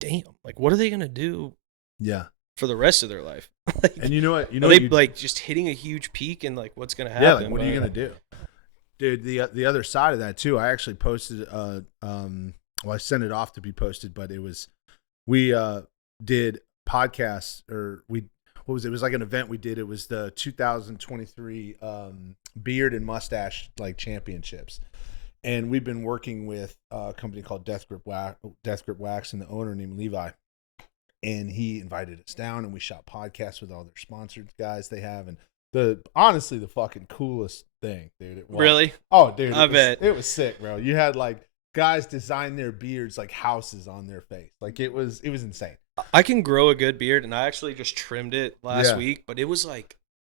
damn, like what are they going to do? Yeah. For the rest of their life. And you know what? Are they like just hitting a huge peak and like what's going to happen? Yeah, like what are you going to do? Dude, the other side of that too, I actually posted I sent it off to be posted, but it was we did podcasts, or what was it? It was like an event we did. It was the 2023 beard and mustache like championships, and we've been working with a company called Death Grip Wax, and the owner named Levi, and he invited us down, and we shot podcasts with all their sponsored guys they have, and honestly the fucking coolest thing, dude. It was. Really? Oh, dude, I bet it was sick, bro. You had like guys design their beards like houses on their face, like it was insane. I can grow a good beard, and I actually just trimmed it last week, but it was like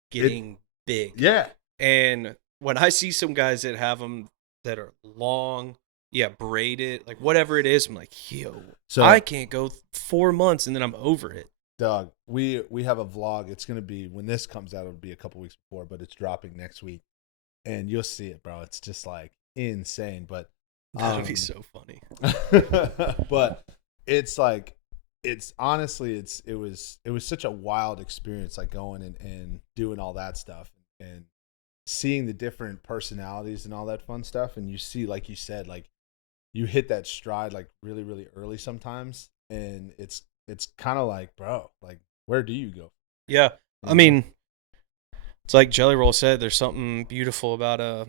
getting big. Yeah. And when I see some guys that have them that are long, braided, like whatever it is, I'm like, yo, so I can't go 4 months and then I'm over it. Doug, we have a vlog. It's gonna be, when this comes out, it'll be a couple weeks before, but it's dropping next week, and you'll see it, bro. It's just like insane, but that'd be so funny. But it's like, it was such a wild experience, like going and doing all that stuff and seeing the different personalities and all that fun stuff. And you see, like you said, like you hit that stride like really, really early sometimes, and it's kind of like, bro, like where do you go? Yeah. I mean, it's like Jelly Roll said, there's something beautiful about a,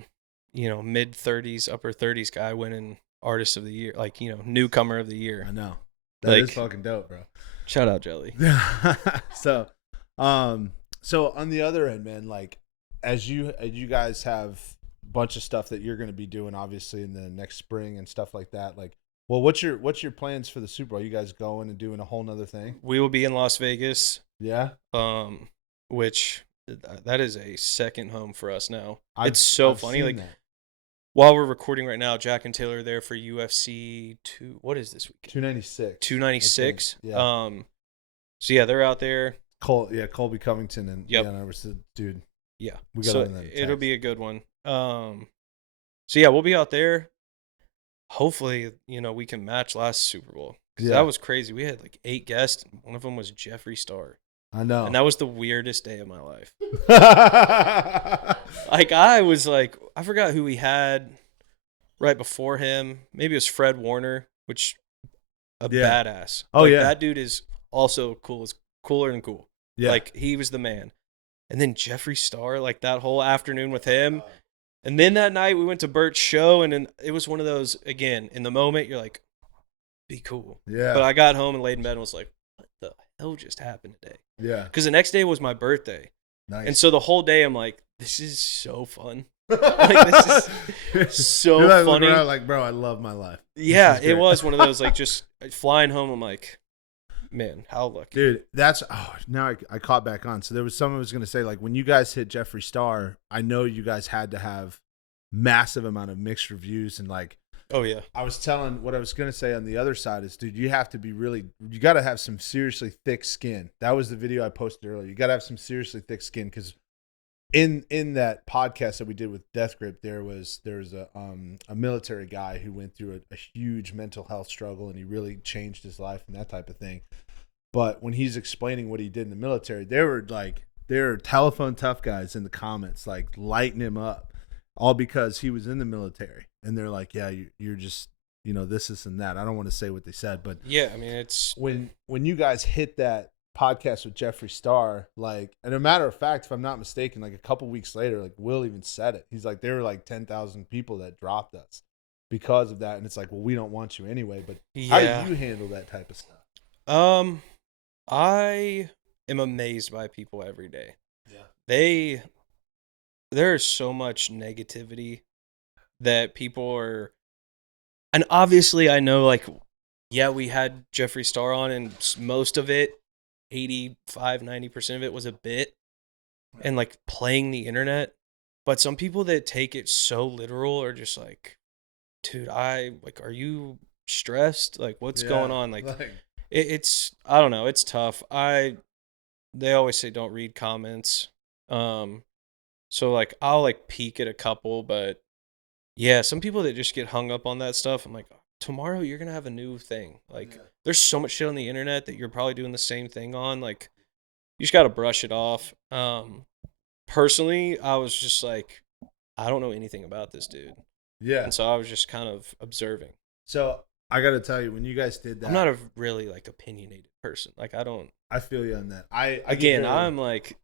mid 30s, upper 30s guy winning Artist of the Year, like, newcomer of the year. I know. That is fucking dope, bro. Shout out Jelly. So on the other end, man, like as you guys have a bunch of stuff that you're going to be doing, obviously in the next spring and stuff like that. Like, well, what's your plans for the Super Bowl? Are you guys going and doing a whole nother thing? We will be in Las Vegas. Yeah. Which that is a second home for us now. It's so funny. Like, that. While we're recording right now, Jack and Taylor are there for UFC 2. What is this weekend? 296. 296. Yeah. So yeah, they're out there. Colby Covington and dude. Yeah. We got so it'll be a good one. So yeah, we'll be out there. Hopefully, we can match last Super Bowl. Because that was crazy. We had like 8 guests. And one of them was Jeffree Star. I know. And that was the weirdest day of my life. Like, I was like, I forgot who we had right before him. Maybe it was Fred Warner, which badass. Oh, like, that dude is also cool. Is cooler than cool. Yeah. Like, he was the man. And then Jeffree Star, like that whole afternoon with him. And then that night we went to Bert's show, and then it was one of those, again, in the moment, you're like, be cool. Yeah. But I got home and laid in bed and was like, what the hell just happened today? Yeah. Because the next day was my birthday. Nice. And so the whole day I'm like, this is so fun. Like, this is so you're funny. Around like, bro, I love my life. Yeah, it was one of those, like, just flying home. I'm like, man, how lucky. Dude, now I caught back on. So there was someone was going to say, like, when you guys hit Jeffree Star, I know you guys had to have massive amount of mixed reviews and like, oh yeah. I was telling what I was going to say on the other side is, dude, you have to be you got to have some seriously thick skin. That was the video I posted earlier. You got to have some seriously thick skin because in that podcast that we did with Death Grip, there was a military guy who went through a huge mental health struggle, and he really changed his life and that type of thing. But when he's explaining what he did in the military, there were telephone tough guys in the comments like lighting him up, all because he was in the military. And they're like, yeah, you're just, this and that. I don't want to say what they said, but yeah, I mean, it's when you guys hit that podcast with Jeffree Star, like, and a matter of fact, if I'm not mistaken, like a couple weeks later, like Will even said it. He's like, there were like 10,000 people that dropped us because of that. And it's like, well, we don't want you anyway, but how do you handle that type of stuff? I am amazed by people every day. Yeah. There is so much negativity that people are, and obviously I know, like, yeah, we had Jeffree Star on, and most of it, 85-90% of it was a bit and like playing the internet. But some people that take it so literal are just like, dude, are you stressed? Like, what's going on? Like, it's, I don't know, it's tough. They always say don't read comments. So like I'll like peek at a couple, but yeah, some people that just get hung up on that stuff, I'm like, tomorrow you're going to have a new thing. Like, there's so much shit on the internet that you're probably doing the same thing on. Like, you just got to brush it off. Personally, I was just like, I don't know anything about this dude. Yeah. And so I was just kind of observing. So I got to tell you, when you guys did I'm that, not a really like opinionated person. Like I don't. I feel you on that. I get Again, very, I'm like,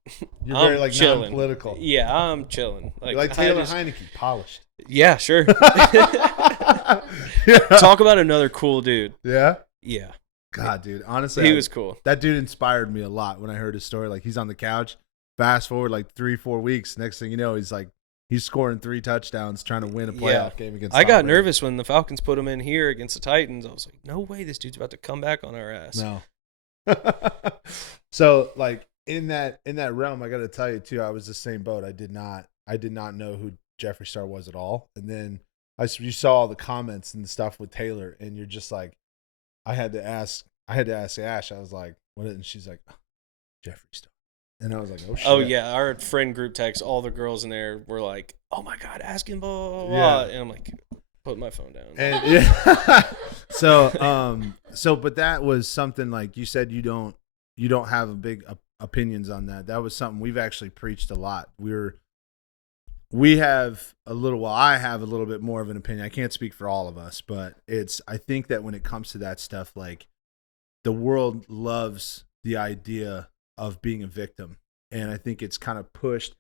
you're very I'm like chilling. non-political. Yeah, I'm chilling. You're Like like I Taylor just, Heineke, polished. yeah, sure. Yeah. Talk about another cool dude. Yeah. Yeah, God, dude. Honestly, he was cool. that dude inspired me a lot when I heard his story. Like, he's on the couch. Fast forward like 3-4 weeks. Next thing you know, he's scoring 3 touchdowns, trying to win a playoff game against. I Tom got Brady. nervous when the Falcons put him in here against the Titans. I was like, no way, this dude's about to come back on our ass. No. So like in that realm, I got to tell you too, I was the same boat. I did not know who Jeffree Star was at all, and then you saw all the comments and stuff with Taylor, and you're just like, I had to ask Ash. I was like, what? And she's like, oh, Jeffree Star, and I was like, oh shit. Oh yeah, our friend group text, all the girls in there were like, "Oh my god, ask him blah blah blah," and I'm like, put my phone down. And yeah. So but that was something, like you said, you don't have a big opinions on that. That was something we've actually preached a lot. We have a little, well, I have a little bit more of an opinion. I can't speak for all of us, but I think that when it comes to that stuff, like, the world loves the idea of being a victim. And I think it's kind of pushed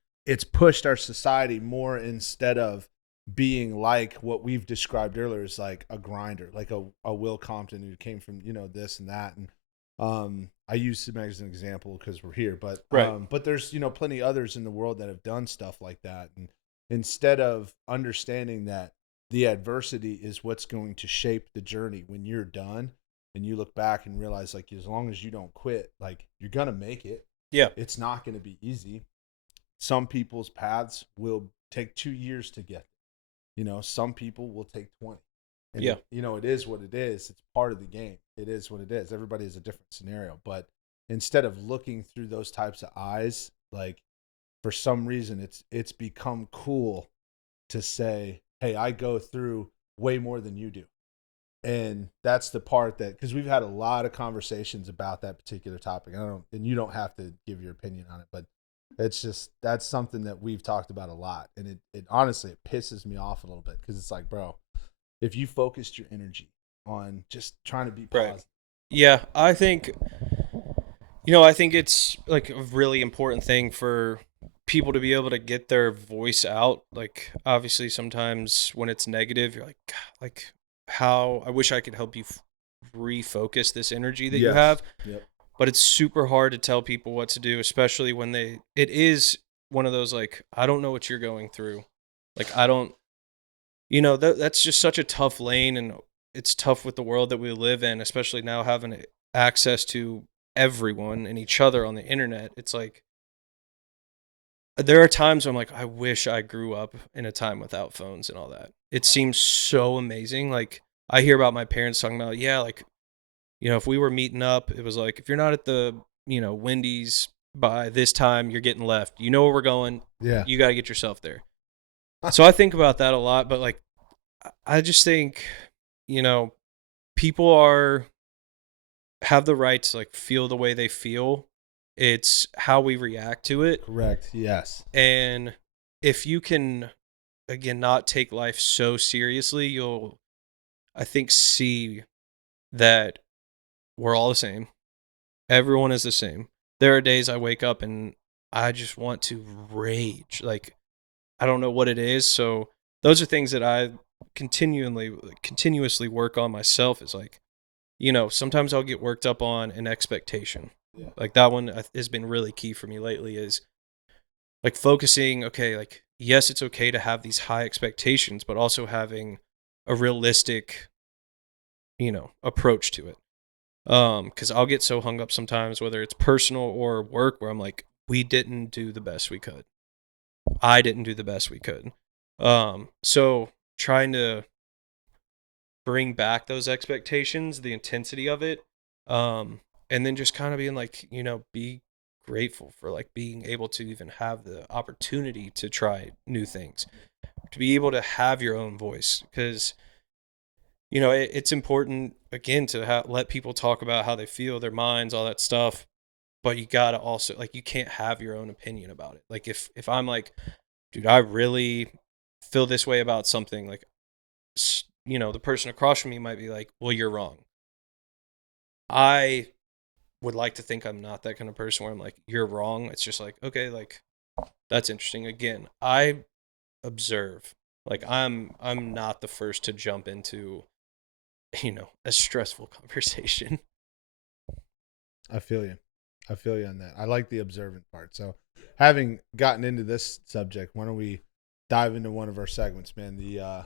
our society more, instead of being like what we've described earlier as like a grinder, like a Will Compton who came from, this and that. And I use him as an example because we're here, but Right. But there's plenty others in the world that have done stuff like that. And instead of understanding that the adversity is what's going to shape the journey, when you're done and you look back and realize, like, as long as you don't quit, like, you're gonna make it. Yeah. It's not going to be easy. Some people's paths will take 2 years to get. Some people will take 20. And Yeah. it is what it is. It's part of the game. It is what it is. Everybody has a different scenario, but instead of looking through those types of eyes, like, for some reason it's become cool to say, hey, I go through way more than you do. And that's the part that, because we've had a lot of conversations about that particular topic. And you don't have to give your opinion on it, but that's something that we've talked about a lot. And it honestly, it pisses me off a little bit, because it's like, bro, if you focused your energy on just trying to be positive. Right. Yeah, I think it's like a really important thing for people to be able to get their voice out. Like, obviously sometimes when it's negative, you're like, God, like, how I wish I could help you refocus this energy that you Yes. have. Yep. But it's super hard to tell people what to do, especially when it is one of those, like, I don't know what you're going through. Like, I don't, that's just such a tough lane, and it's tough with the world that we live in, especially now having access to everyone and each other on the internet. It's like, there are times where I'm like, I wish I grew up in a time without phones and all that. It seems so amazing. Like, I hear about my parents talking about, yeah, like, if we were meeting up, it was like, if you're not at the, Wendy's by this time, you're getting left. You know where we're going. Yeah. You got to get yourself there. So I think about that a lot, but like, I just think, people have the right to like feel the way they feel. It's how we react to it. Correct. Yes. And if you can, again, not take life so seriously, you'll, I think, see that we're all the same. Everyone is the same. There are days I wake up and I just want to rage. Like, I don't know what it is. So those are things that I continuously work on myself. Is like, sometimes I'll get worked up on an expectation. Yeah. Like, that one has been really key for me lately, is like focusing, okay, like, yes, it's okay to have these high expectations, but also having a realistic, approach to it. Because I'll get so hung up sometimes, whether it's personal or work, where I'm like, we didn't do the best we could. I didn't do the best we could. So trying to bring back those expectations, the intensity of it, and then just kind of being like, be grateful for like being able to even have the opportunity to try new things, to be able to have your own voice, because it's important, again, to let people talk about how they feel, their minds, all that stuff, but you gotta also, like, you can't have your own opinion about it. Like, if I'm like, dude, I really feel this way about something, like, the person across from me might be like, well, you're wrong. I would like to think I'm not that kind of person where I'm like, you're wrong. It's just like, okay, like, that's interesting. Again, I observe. Like, I'm not the first to jump into, a stressful conversation. I feel you. I feel you on that. I like the observant part. So, having gotten into this subject, why don't we dive into one of our segments, man? The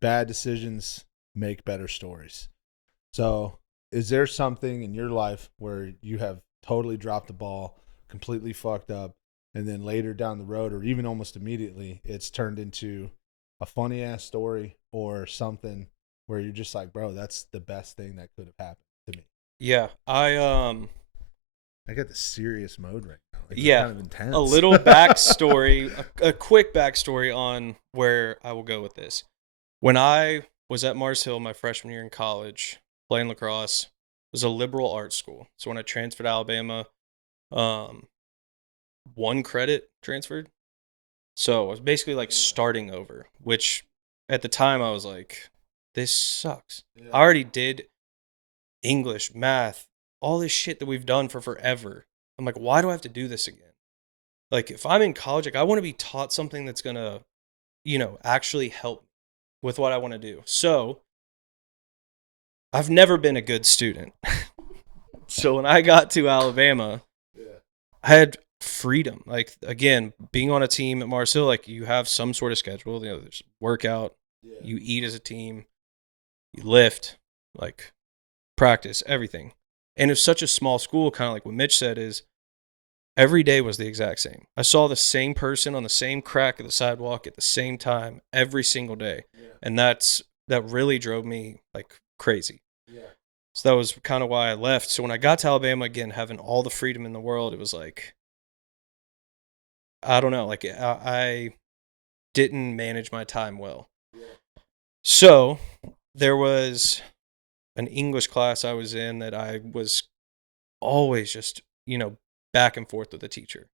bad decisions make better stories. So, is there something in your life where you have totally dropped the ball, completely fucked up, and then later down the road, or even almost immediately, it's turned into a funny ass story or something where you're just like, bro, that's the best thing that could have happened to me? Yeah, I got the serious mode right now. Like, it's yeah, kind of intense. a little backstory, a quick backstory on where I will go with this. When I was at Mars Hill my freshman year in college, playing lacrosse, it was a liberal arts school. So when I transferred to Alabama, um, 1 credit transferred. So I was basically like starting over, which at the time I was like, this sucks. I already did English, math, all this shit that we've done for forever. I'm like, why do I have to do this again? Like, if I'm in college, like, I want to be taught something that's going to, actually help with what I want to do. So I've never been a good student. So when I got to Alabama, I had freedom. Like, again, being on a team at Mars Hill, like, you have some sort of schedule. There's workout, you eat as a team, you lift, like, practice, everything. And it's such a small school, kind of like what Mitch said, is every day was the exact same. I saw the same person on the same crack of the sidewalk at the same time every single day. And that really drove me like crazy. So that was kind of why I left. So when I got to Alabama, again, having all the freedom in the world, it was like, I don't know, like I didn't manage my time well. So there was an English class I was in that I was always just, back and forth with the teacher.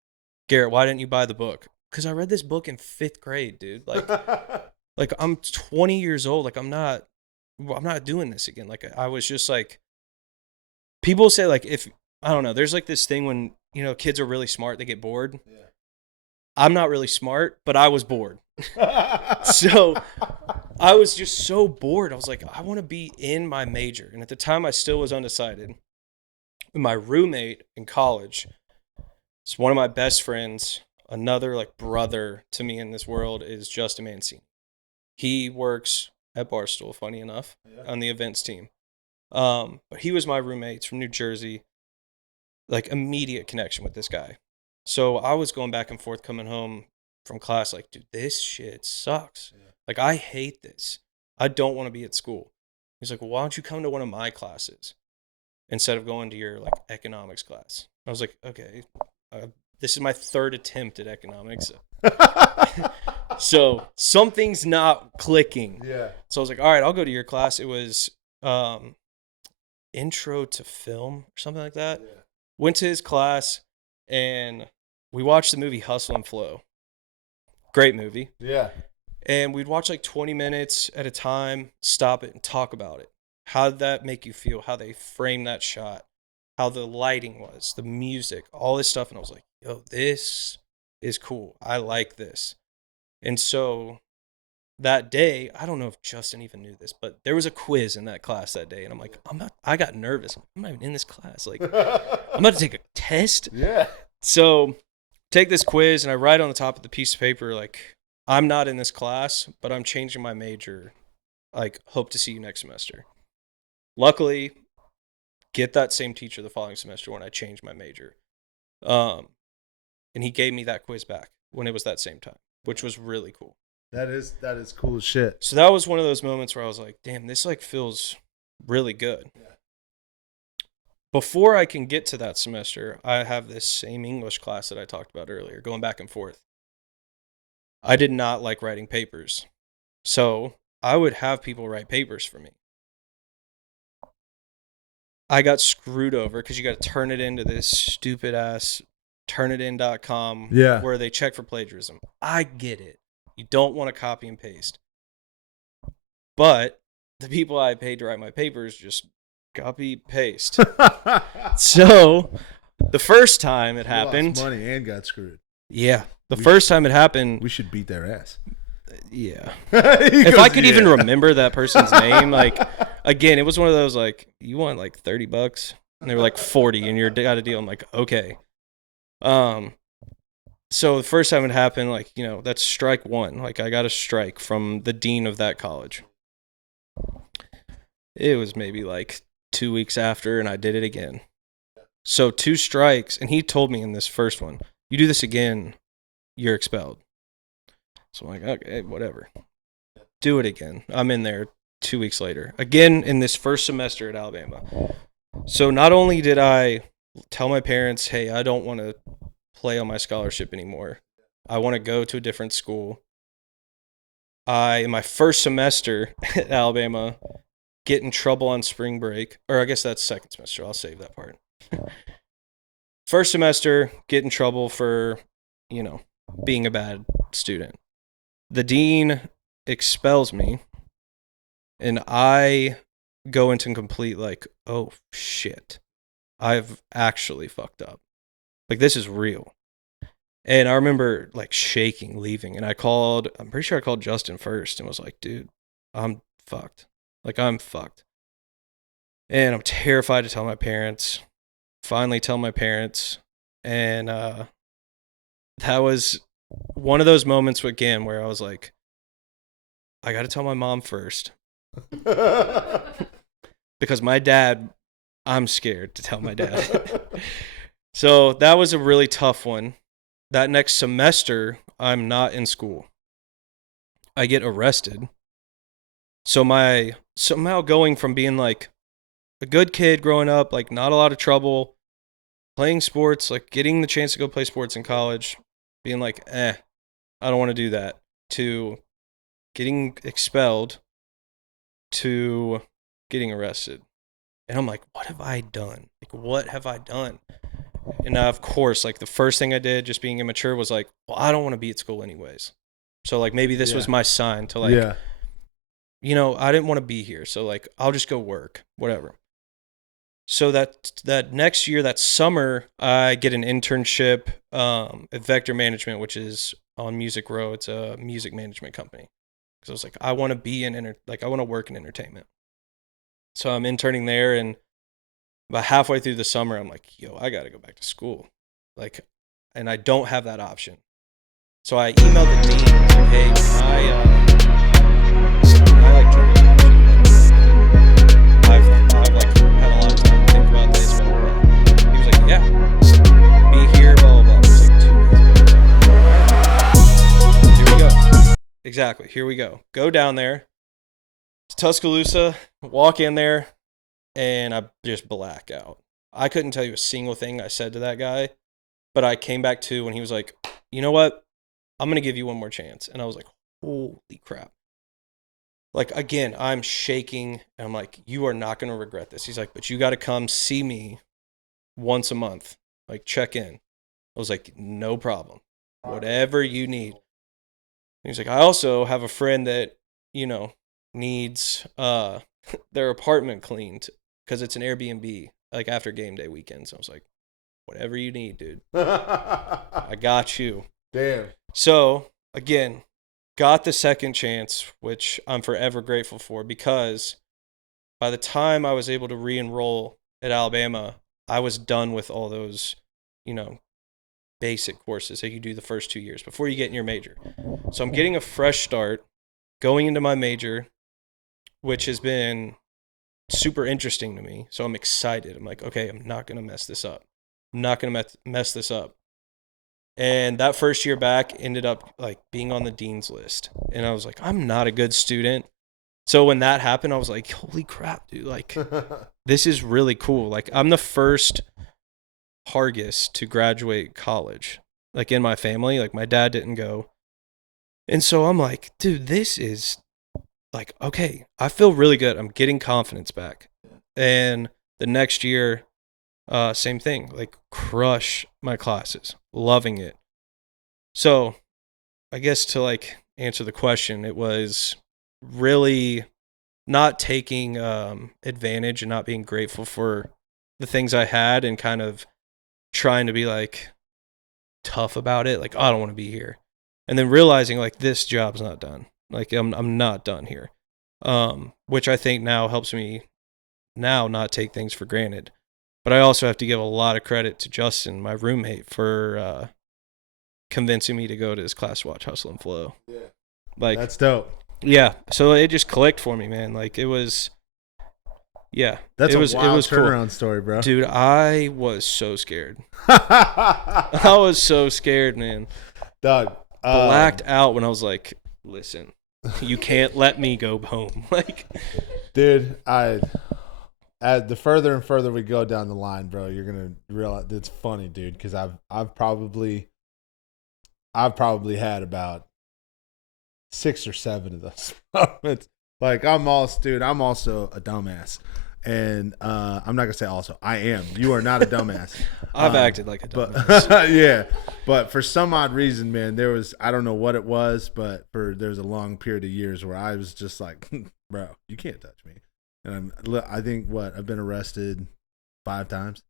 Garrett, why didn't you buy the book? Because I read this book in 5th grade, dude. Like I'm 20 years old. Like I'm not doing this again. Like I was just like, people say like, if I don't know, there's like this thing when kids are really smart, they get bored. Yeah. I'm not really smart, but I was bored. So I was just so bored. I was like, I want to be in my major. And at the time I still was undecided. My roommate in college is one of my best friends. Another like brother to me in this world is Justin Mancini. He works at Barstool, funny enough, on the events team. But he was my roommate. He's from New Jersey. Like immediate connection with this guy. So I was going back and forth coming home from class like, dude, this shit sucks. Yeah. Like I hate this. I don't want to be at school. He's like, well, why don't you come to one of my classes instead of going to your like economics class? I was like, okay, this is my 3rd attempt at economics. So something's not clicking. Yeah. So I was like, all right, I'll go to your class. It was intro to film or something like that. Yeah. Went to his class and we watched the movie Hustle and Flow. Great movie. Yeah. And we'd watch like 20 minutes at a time, stop it and talk about it. How did that make you feel? How they framed that shot? How the lighting was, the music, all this stuff. And I was like, yo, this is cool. I like this. And so that day, I don't know if Justin even knew this, but there was a quiz in that class that day. And I'm like, I got nervous. I'm not even in this class. Like, I'm about to take a test. Yeah. So take this quiz and I write on the top of the piece of paper, like, I'm not in this class, but I'm changing my major. Like, hope to see you next semester. Luckily, get that same teacher the following semester when I changed my major. And he gave me that quiz back when it was that same time, which was really cool. That is cool as shit. So that was one of those moments where I was like, damn, this like feels really good. Yeah. Before I can get to that semester, I have this same English class that I talked about earlier, going back and forth. I did not like writing papers. So I would have people write papers for me. I got screwed over because you got to turn it into this stupid ass turnitin.com where they check for plagiarism. I get it. You don't want to copy and paste. But the people I paid to write my papers just copy paste. So the first time it happened, lost money and got screwed. yeah, the first time it happened, We should beat their ass. yeah. If If I could even remember that person's name, like, again, it was one of those, like, you want like $30, and they were like 40, and you're got a deal. I'm like, okay. So the first time it happened, like, you know, that's strike one. Like, I got a strike from the dean of that college. It was maybe like 2 weeks after, and I did it again. So 2 strikes, and he told me in this first one, you do this again, you're expelled. So I'm like, okay, whatever. Do it again. I'm in there 2 weeks later. Again in this first semester at Alabama. So not only did I tell my parents, hey, I don't want to play on my scholarship anymore. I want to go to a different school. In my first semester at Alabama, get in trouble on spring break. Or I guess that's second semester. I'll save that part. First semester, get in trouble for, you know, being a bad student. The dean expels me, and I go into complete, like, oh, shit. I've actually fucked up. Like, this is real. And I remember, like, shaking, leaving. And I'm pretty sure I called Justin first and was like, dude, I'm fucked. Like, I'm fucked. And I'm terrified to tell my parents. Finally tell my parents. And that was one of those moments, again, where I was like, I got to tell my mom first. Because my dad, I'm scared to tell my dad. So that was a really tough one. That next semester, I'm not in school. I get arrested. So somehow going from being like a good kid growing up, like not a lot of trouble, playing sports, like getting the chance to go play sports in college, being like, I don't want to do that, to getting expelled, to getting arrested. And I'm like, what have I done? Like, what have I done? And of course, like the first thing I did, just being immature, was like, well, I don't want to be at school anyways. So like maybe this was my sign to like, you know, I didn't want to be here. So like, I'll just go work, whatever. So that next year, that summer, I get an internship at Vector Management, which is on Music Row. It's a music management company. Because I was like, I want to be I want to work in entertainment. So I'm interning there, and about halfway through the summer, I'm like, yo, I got to go back to school. Like, and I don't have that option. So I emailed the dean and said, hey, can I like join? I've like had a lot of time to think about this, blah, blah, blah. He was like, yeah, be here, blah, blah, blah. It was like 2 days ago. Here we go. Exactly. Here we go. Go down there. It's Tuscaloosa. Walk in there. And I just black out. I couldn't tell you a single thing I said to that guy, but I came back to when he was like, you know what? I'm going to give you one more chance. And I was like, holy crap. Like, again, I'm shaking. And I'm like, you are not going to regret this. He's like, but you got to come see me once a month. Like, check in. I was like, no problem. Whatever you need. And he's like, I also have a friend that, you know, needs their apartment cleaned. Because it's an Airbnb, like after game day weekend. So I was like, whatever you need, dude. I got you. Damn. So, again, got the second chance, which I'm forever grateful for, because by the time I was able to re-enroll at Alabama, I was done with all those, you know, basic courses that you do the first 2 years before you get in your major. So I'm getting a fresh start, going into my major, which has been super interesting to me. So I'm excited. I'm like, okay, I'm not going to mess this up. I'm not going to mess this up. And that first year back ended up like being on the dean's list. And I was like, I'm not a good student. So when that happened, I was like, holy crap, dude. Like, this is really cool. Like, I'm the first Hargis to graduate college, like in my family. Like, my dad didn't go. And so I'm like, dude, this is like, okay, I feel really good. I'm getting confidence back. And the next year, same thing, like crush my classes, loving it. So I guess to like answer the question, it was really not taking advantage and not being grateful for the things I had and kind of trying to be like tough about it. Like, oh, I don't want to be here. And then realizing like this job's not done. Like I'm not done here. Which I think now helps me now not take things for granted. But I also have to give a lot of credit to Justin, my roommate, for convincing me to go to this class watch Hustle and Flow. Yeah. Like That's dope. Yeah. So it just clicked for me, man. Like it was That's it was, a wild it was turnaround cool. story, bro. Dude, I was so scared. I was so scared, man. Doug. Blacked out when I was like, listen, you can't let me go home. Like, dude, as the further and further we go down the line, bro, you're gonna realize it's funny, dude, because I've probably had about 6 or 7 of those moments. Like I'm also a dumbass, and I'm not gonna say also. I am. You are not a dumbass. I've acted like a dumbass. But yeah, but for some odd reason, man, I don't know what it was, but there was a long period of years where I was just like, bro, you can't touch me. And I think I've been arrested 5 times,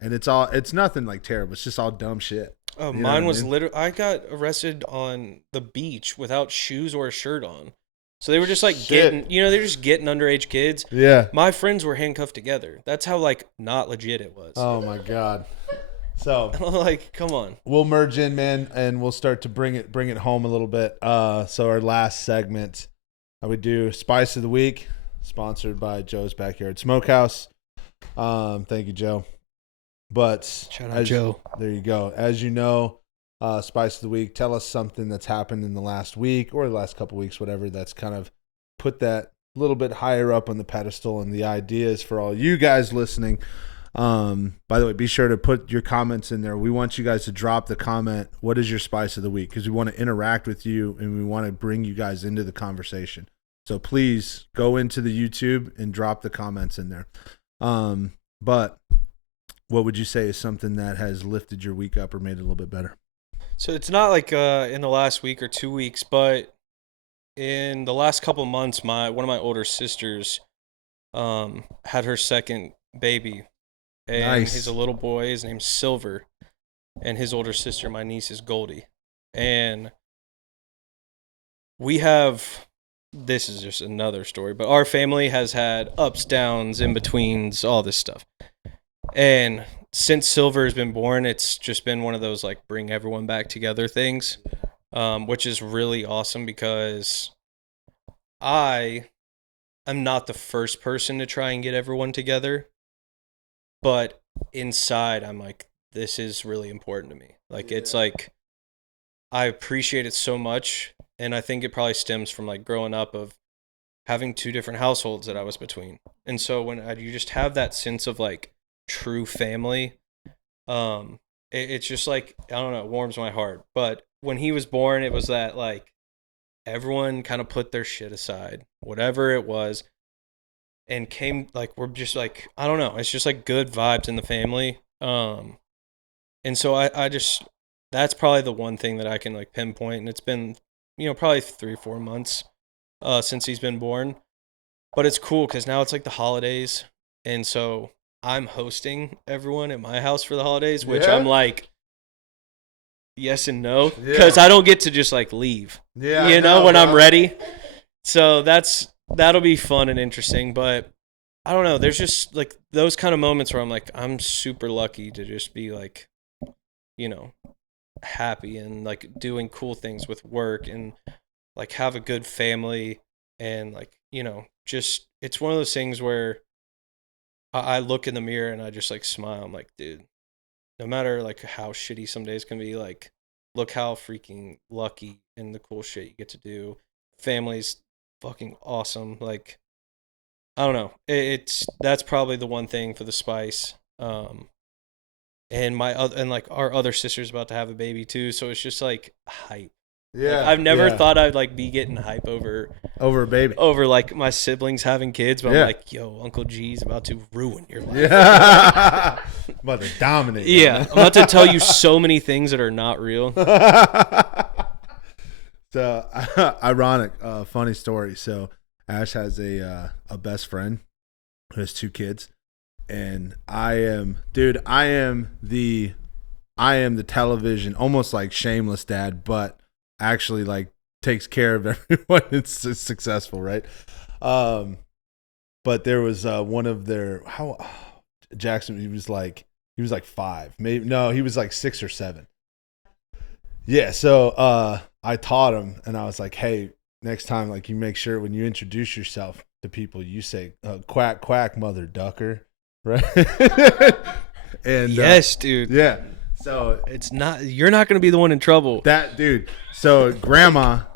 and it's nothing like terrible. It's just all dumb shit. Oh, mine was literally. I got arrested on the beach without shoes or a shirt on. So they were just like they're just getting underage kids. Yeah. My friends were handcuffed together. That's how like not legit it was. Oh my God. So like, come on. We'll merge in, man, and we'll start to bring it home a little bit. So our last segment, we do Spice of the Week, sponsored by Joe's Backyard Smokehouse. Thank you, Joe. But shout out Joe. There you go. As you know, Spice of the Week, tell us something that's happened in the last week or the last couple weeks, whatever, that's kind of put that a little bit higher up on the pedestal. And the idea is for all you guys listening. By the way, be sure to put your comments in there. We want you guys to drop the comment, what is your Spice of the Week? Because we want to interact with you and we want to bring you guys into the conversation. So please go into the YouTube and drop the comments in there. But what would you say is something that has lifted your week up or made it a little bit better? So it's not like in the last week or 2 weeks, but in the last couple of months, one of my older sisters had her second baby. And nice. He's a little boy. His name's Silver. And his older sister, my niece, is Goldie. And this is just another story, but our family has had ups, downs, in-betweens, all this stuff. And since Silver has been born, it's just been one of those like bring everyone back together things, which is really awesome because I am not the first person to try and get everyone together, but inside I'm like, this is really important to me. Like, it's like, I appreciate it so much. And I think it probably stems from like growing up of having 2 different households that I was between. And so when you just have that sense of like true family, it's just like, I don't know, it warms my heart. But when he was born, it was that like everyone kind of put their shit aside, whatever it was, and came like, we're just like, I don't know, it's just like good vibes in the family. And so I just, that's probably the one thing that I can like pinpoint. And it's been, probably 3 or 4 months since he's been born. But it's cool because now it's like the holidays. And so I'm hosting everyone at my house for the holidays, which I'm like, yes and no. Because I don't get to just like leave, when I'm ready. So that'll be fun and interesting. But I don't know. There's just like those kind of moments where I'm like, I'm super lucky to just be like, happy and like doing cool things with work and like have a good family and like, just, it's one of those things where I look in the mirror and I just like smile. I'm like, dude, no matter like how shitty some days can be, like, look how freaking lucky and the cool shit you get to do. Family's fucking awesome. Like, I don't know. That's probably the one thing for the Spice. And our other sister's about to have a baby too, so it's just like hype. Yeah, like, I've never thought I'd like be getting hype over a baby, over like my siblings having kids, but I'm like, yo, Uncle G's about to ruin your life. Yeah, about to dominate. Yeah, I'm about to tell you so many things that are not real. So ironic, funny story. So Ash has a best friend who has 2 kids, and I am the television, almost like shameless dad, but actually like takes care of everyone. It's successful, right? But there was one of their Jackson. He was like 5, maybe no, he was like 6 or 7. Yeah, so I taught him, and I was like, hey, next time, like, you make sure when you introduce yourself to people, you say quack quack mother ducker, right? And yes, dude. yeah. So you're not going to be the one in trouble. That dude. So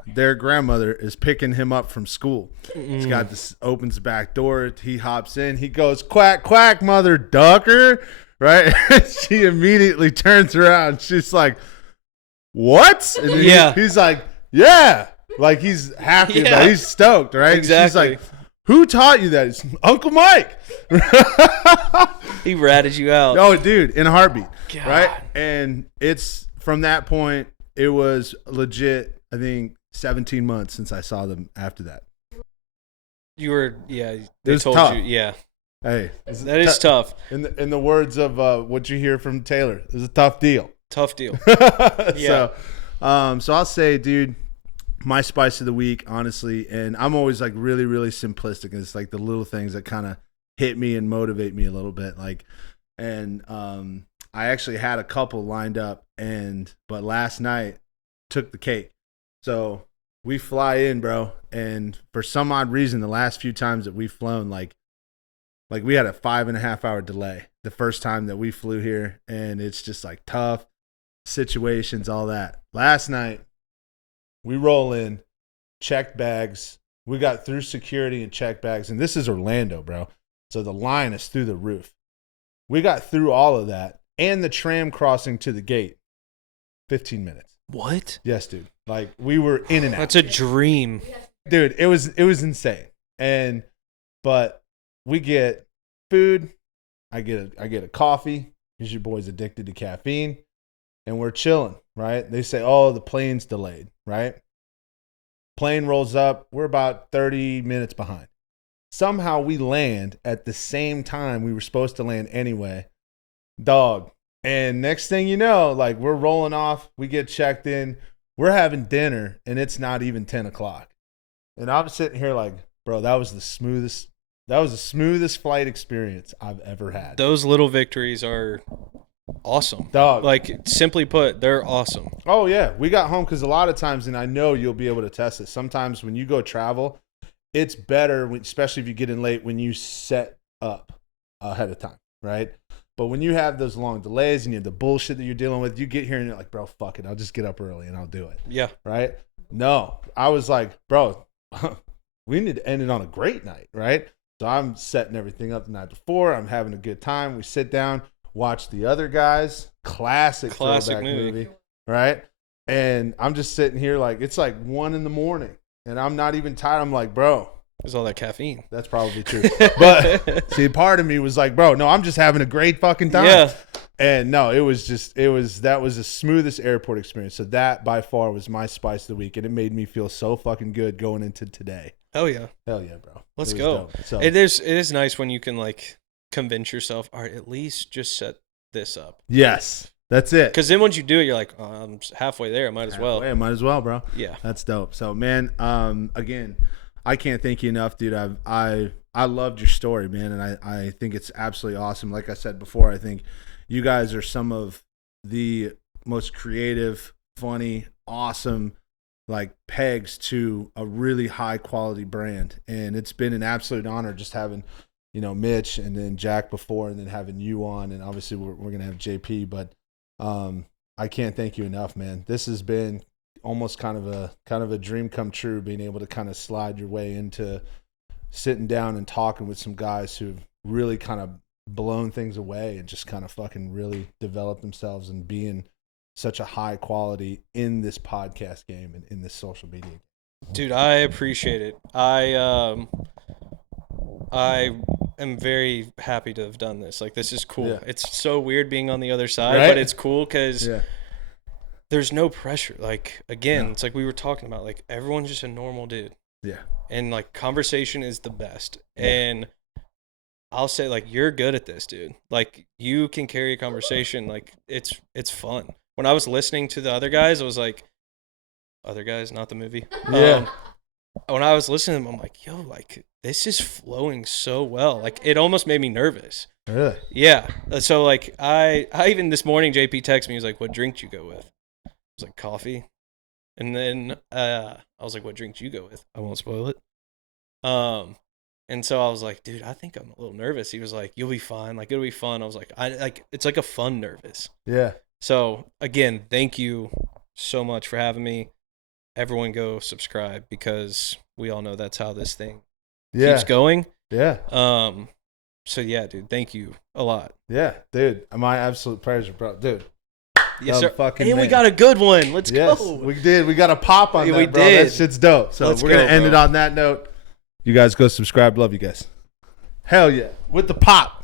their grandmother is picking him up from school. He's got this, opens the back door. He hops in. He goes, quack, quack, mother ducker. Right? She immediately turns around. She's like, what? And then he's like, yeah. Like, he's happy about it. He's stoked, right? Exactly. She's like, who taught you that? It's Uncle Mike. He ratted you out. Oh, dude, in a heartbeat. God. Right? And it's from that point, it was legit, I think, 17 months since I saw them after that. You were, They told tough. you, yeah. Hey, that is tough. In the words of what you hear from Taylor, it was a tough deal. Tough deal. Yeah. So I'll say, dude, my spice of the week, honestly, and I'm always like really, really simplistic. And it's like the little things that kind of hit me and motivate me a little bit. Like, and I actually had a couple lined up, but last night took the cake. So we fly in, bro, and for some odd reason, the last few times that we've flown, like we had a 5.5 hour delay the first time that we flew here, and it's just like tough situations, all that. Last night, we roll in, checked bags. We got through security and checked bags, and this is Orlando, bro. So the line is through the roof. We got through all of that and the tram crossing to the gate. 15 minutes. What? Yes, dude. Like, we were in and out. That's a dream. Dude, it was insane. But we get food. I get a coffee because your boy's addicted to caffeine, and we're chilling, right? They say, oh, the plane's delayed, right? Plane rolls up. We're about 30 minutes behind. Somehow we land at the same time we were supposed to land anyway. Dog. And next thing you know, like, we're rolling off. We get checked in. We're having dinner, and it's not even 10 o'clock. And I'm sitting here like, bro, that was the smoothest flight experience I've ever had. Those little victories are awesome. Dog. Like, simply put, they're awesome. Oh, yeah. We got home because a lot of times, and I know you'll be able to test it, sometimes when you go travel, it's better, especially if you get in late, when you set up ahead of time, right? But when you have those long delays and you have the bullshit that you're dealing with, you get here and you're like, bro, fuck it. I'll just get up early and I'll do it. Yeah. Right? No. I was like, bro, we need to end it on a great night, right? So I'm setting everything up the night before. I'm having a good time. We sit down, watch The Other Guys. Classic throwback movie. Right? And I'm just sitting here like, it's like 1 a.m. and I'm not even tired. I'm like, bro. There's all that caffeine. That's probably true. But see, part of me was like, bro, no, I'm just having a great fucking time. Yeah. And no, that was the smoothest airport experience. So that by far was my spice of the week. And it made me feel so fucking good going into today. Hell yeah. Hell yeah, bro. Let's go. So, it is nice when you can like convince yourself, all right, at least just set this up. Yes. That's it. Because then once you do it, you're like, oh, I'm halfway there. I might as well. Might as well, bro. Yeah. That's dope. So, man, again, I can't thank you enough, dude. I loved your story, man, and I think it's absolutely awesome. Like I said before, I think you guys are some of the most creative, funny, awesome, like, pegs to a really high quality brand. And it's been an absolute honor just having, Mitch and then Jack before, and then having you on, and obviously we're gonna have JP, but I can't thank you enough, man. This has been almost kind of a dream come true, being able to kind of slide your way into sitting down and talking with some guys who've really kind of blown things away and just kind of fucking really developed themselves and being such a high quality in this podcast game and in this social media. Dude, I appreciate it. I am very happy to have done this. Like, this is cool. Yeah. It's so weird being on the other side, right? but it's cool because yeah. There's no pressure. Like, again, It's like we were talking about. Like, everyone's just a normal dude. Yeah. And like conversation is the best. Yeah. And I'll say like you're good at this, dude. Like you can carry a conversation. Like it's fun. When I was listening to the other guys, I was like, other guys, not the movie. Yeah. When I was listening to them, I'm like, yo, like this is flowing so well. Like it almost made me nervous. Really? Yeah. So like I even this morning JP texted me, he was like, what drink do you go with? I was like, coffee. And then I was like, what drink do you go with? I won't spoil it. And so I was like, dude, I think I'm a little nervous. He was like, you'll be fine. Like it'll be fun. I was like, it's like a fun nervous. Yeah. So again, thank you so much for having me. Everyone go subscribe because we all know that's how this thing keeps going. Yeah. So yeah, dude, thank you a lot. Yeah, dude. My absolute pleasure, bro. Dude. Yes, sir. Fucking and we got a good one. Let's go. We did. We got a pop on that, we bro. did. That shit's dope. So we're going to end it on that note. You guys go subscribe. Love you guys. Hell yeah. With the pop.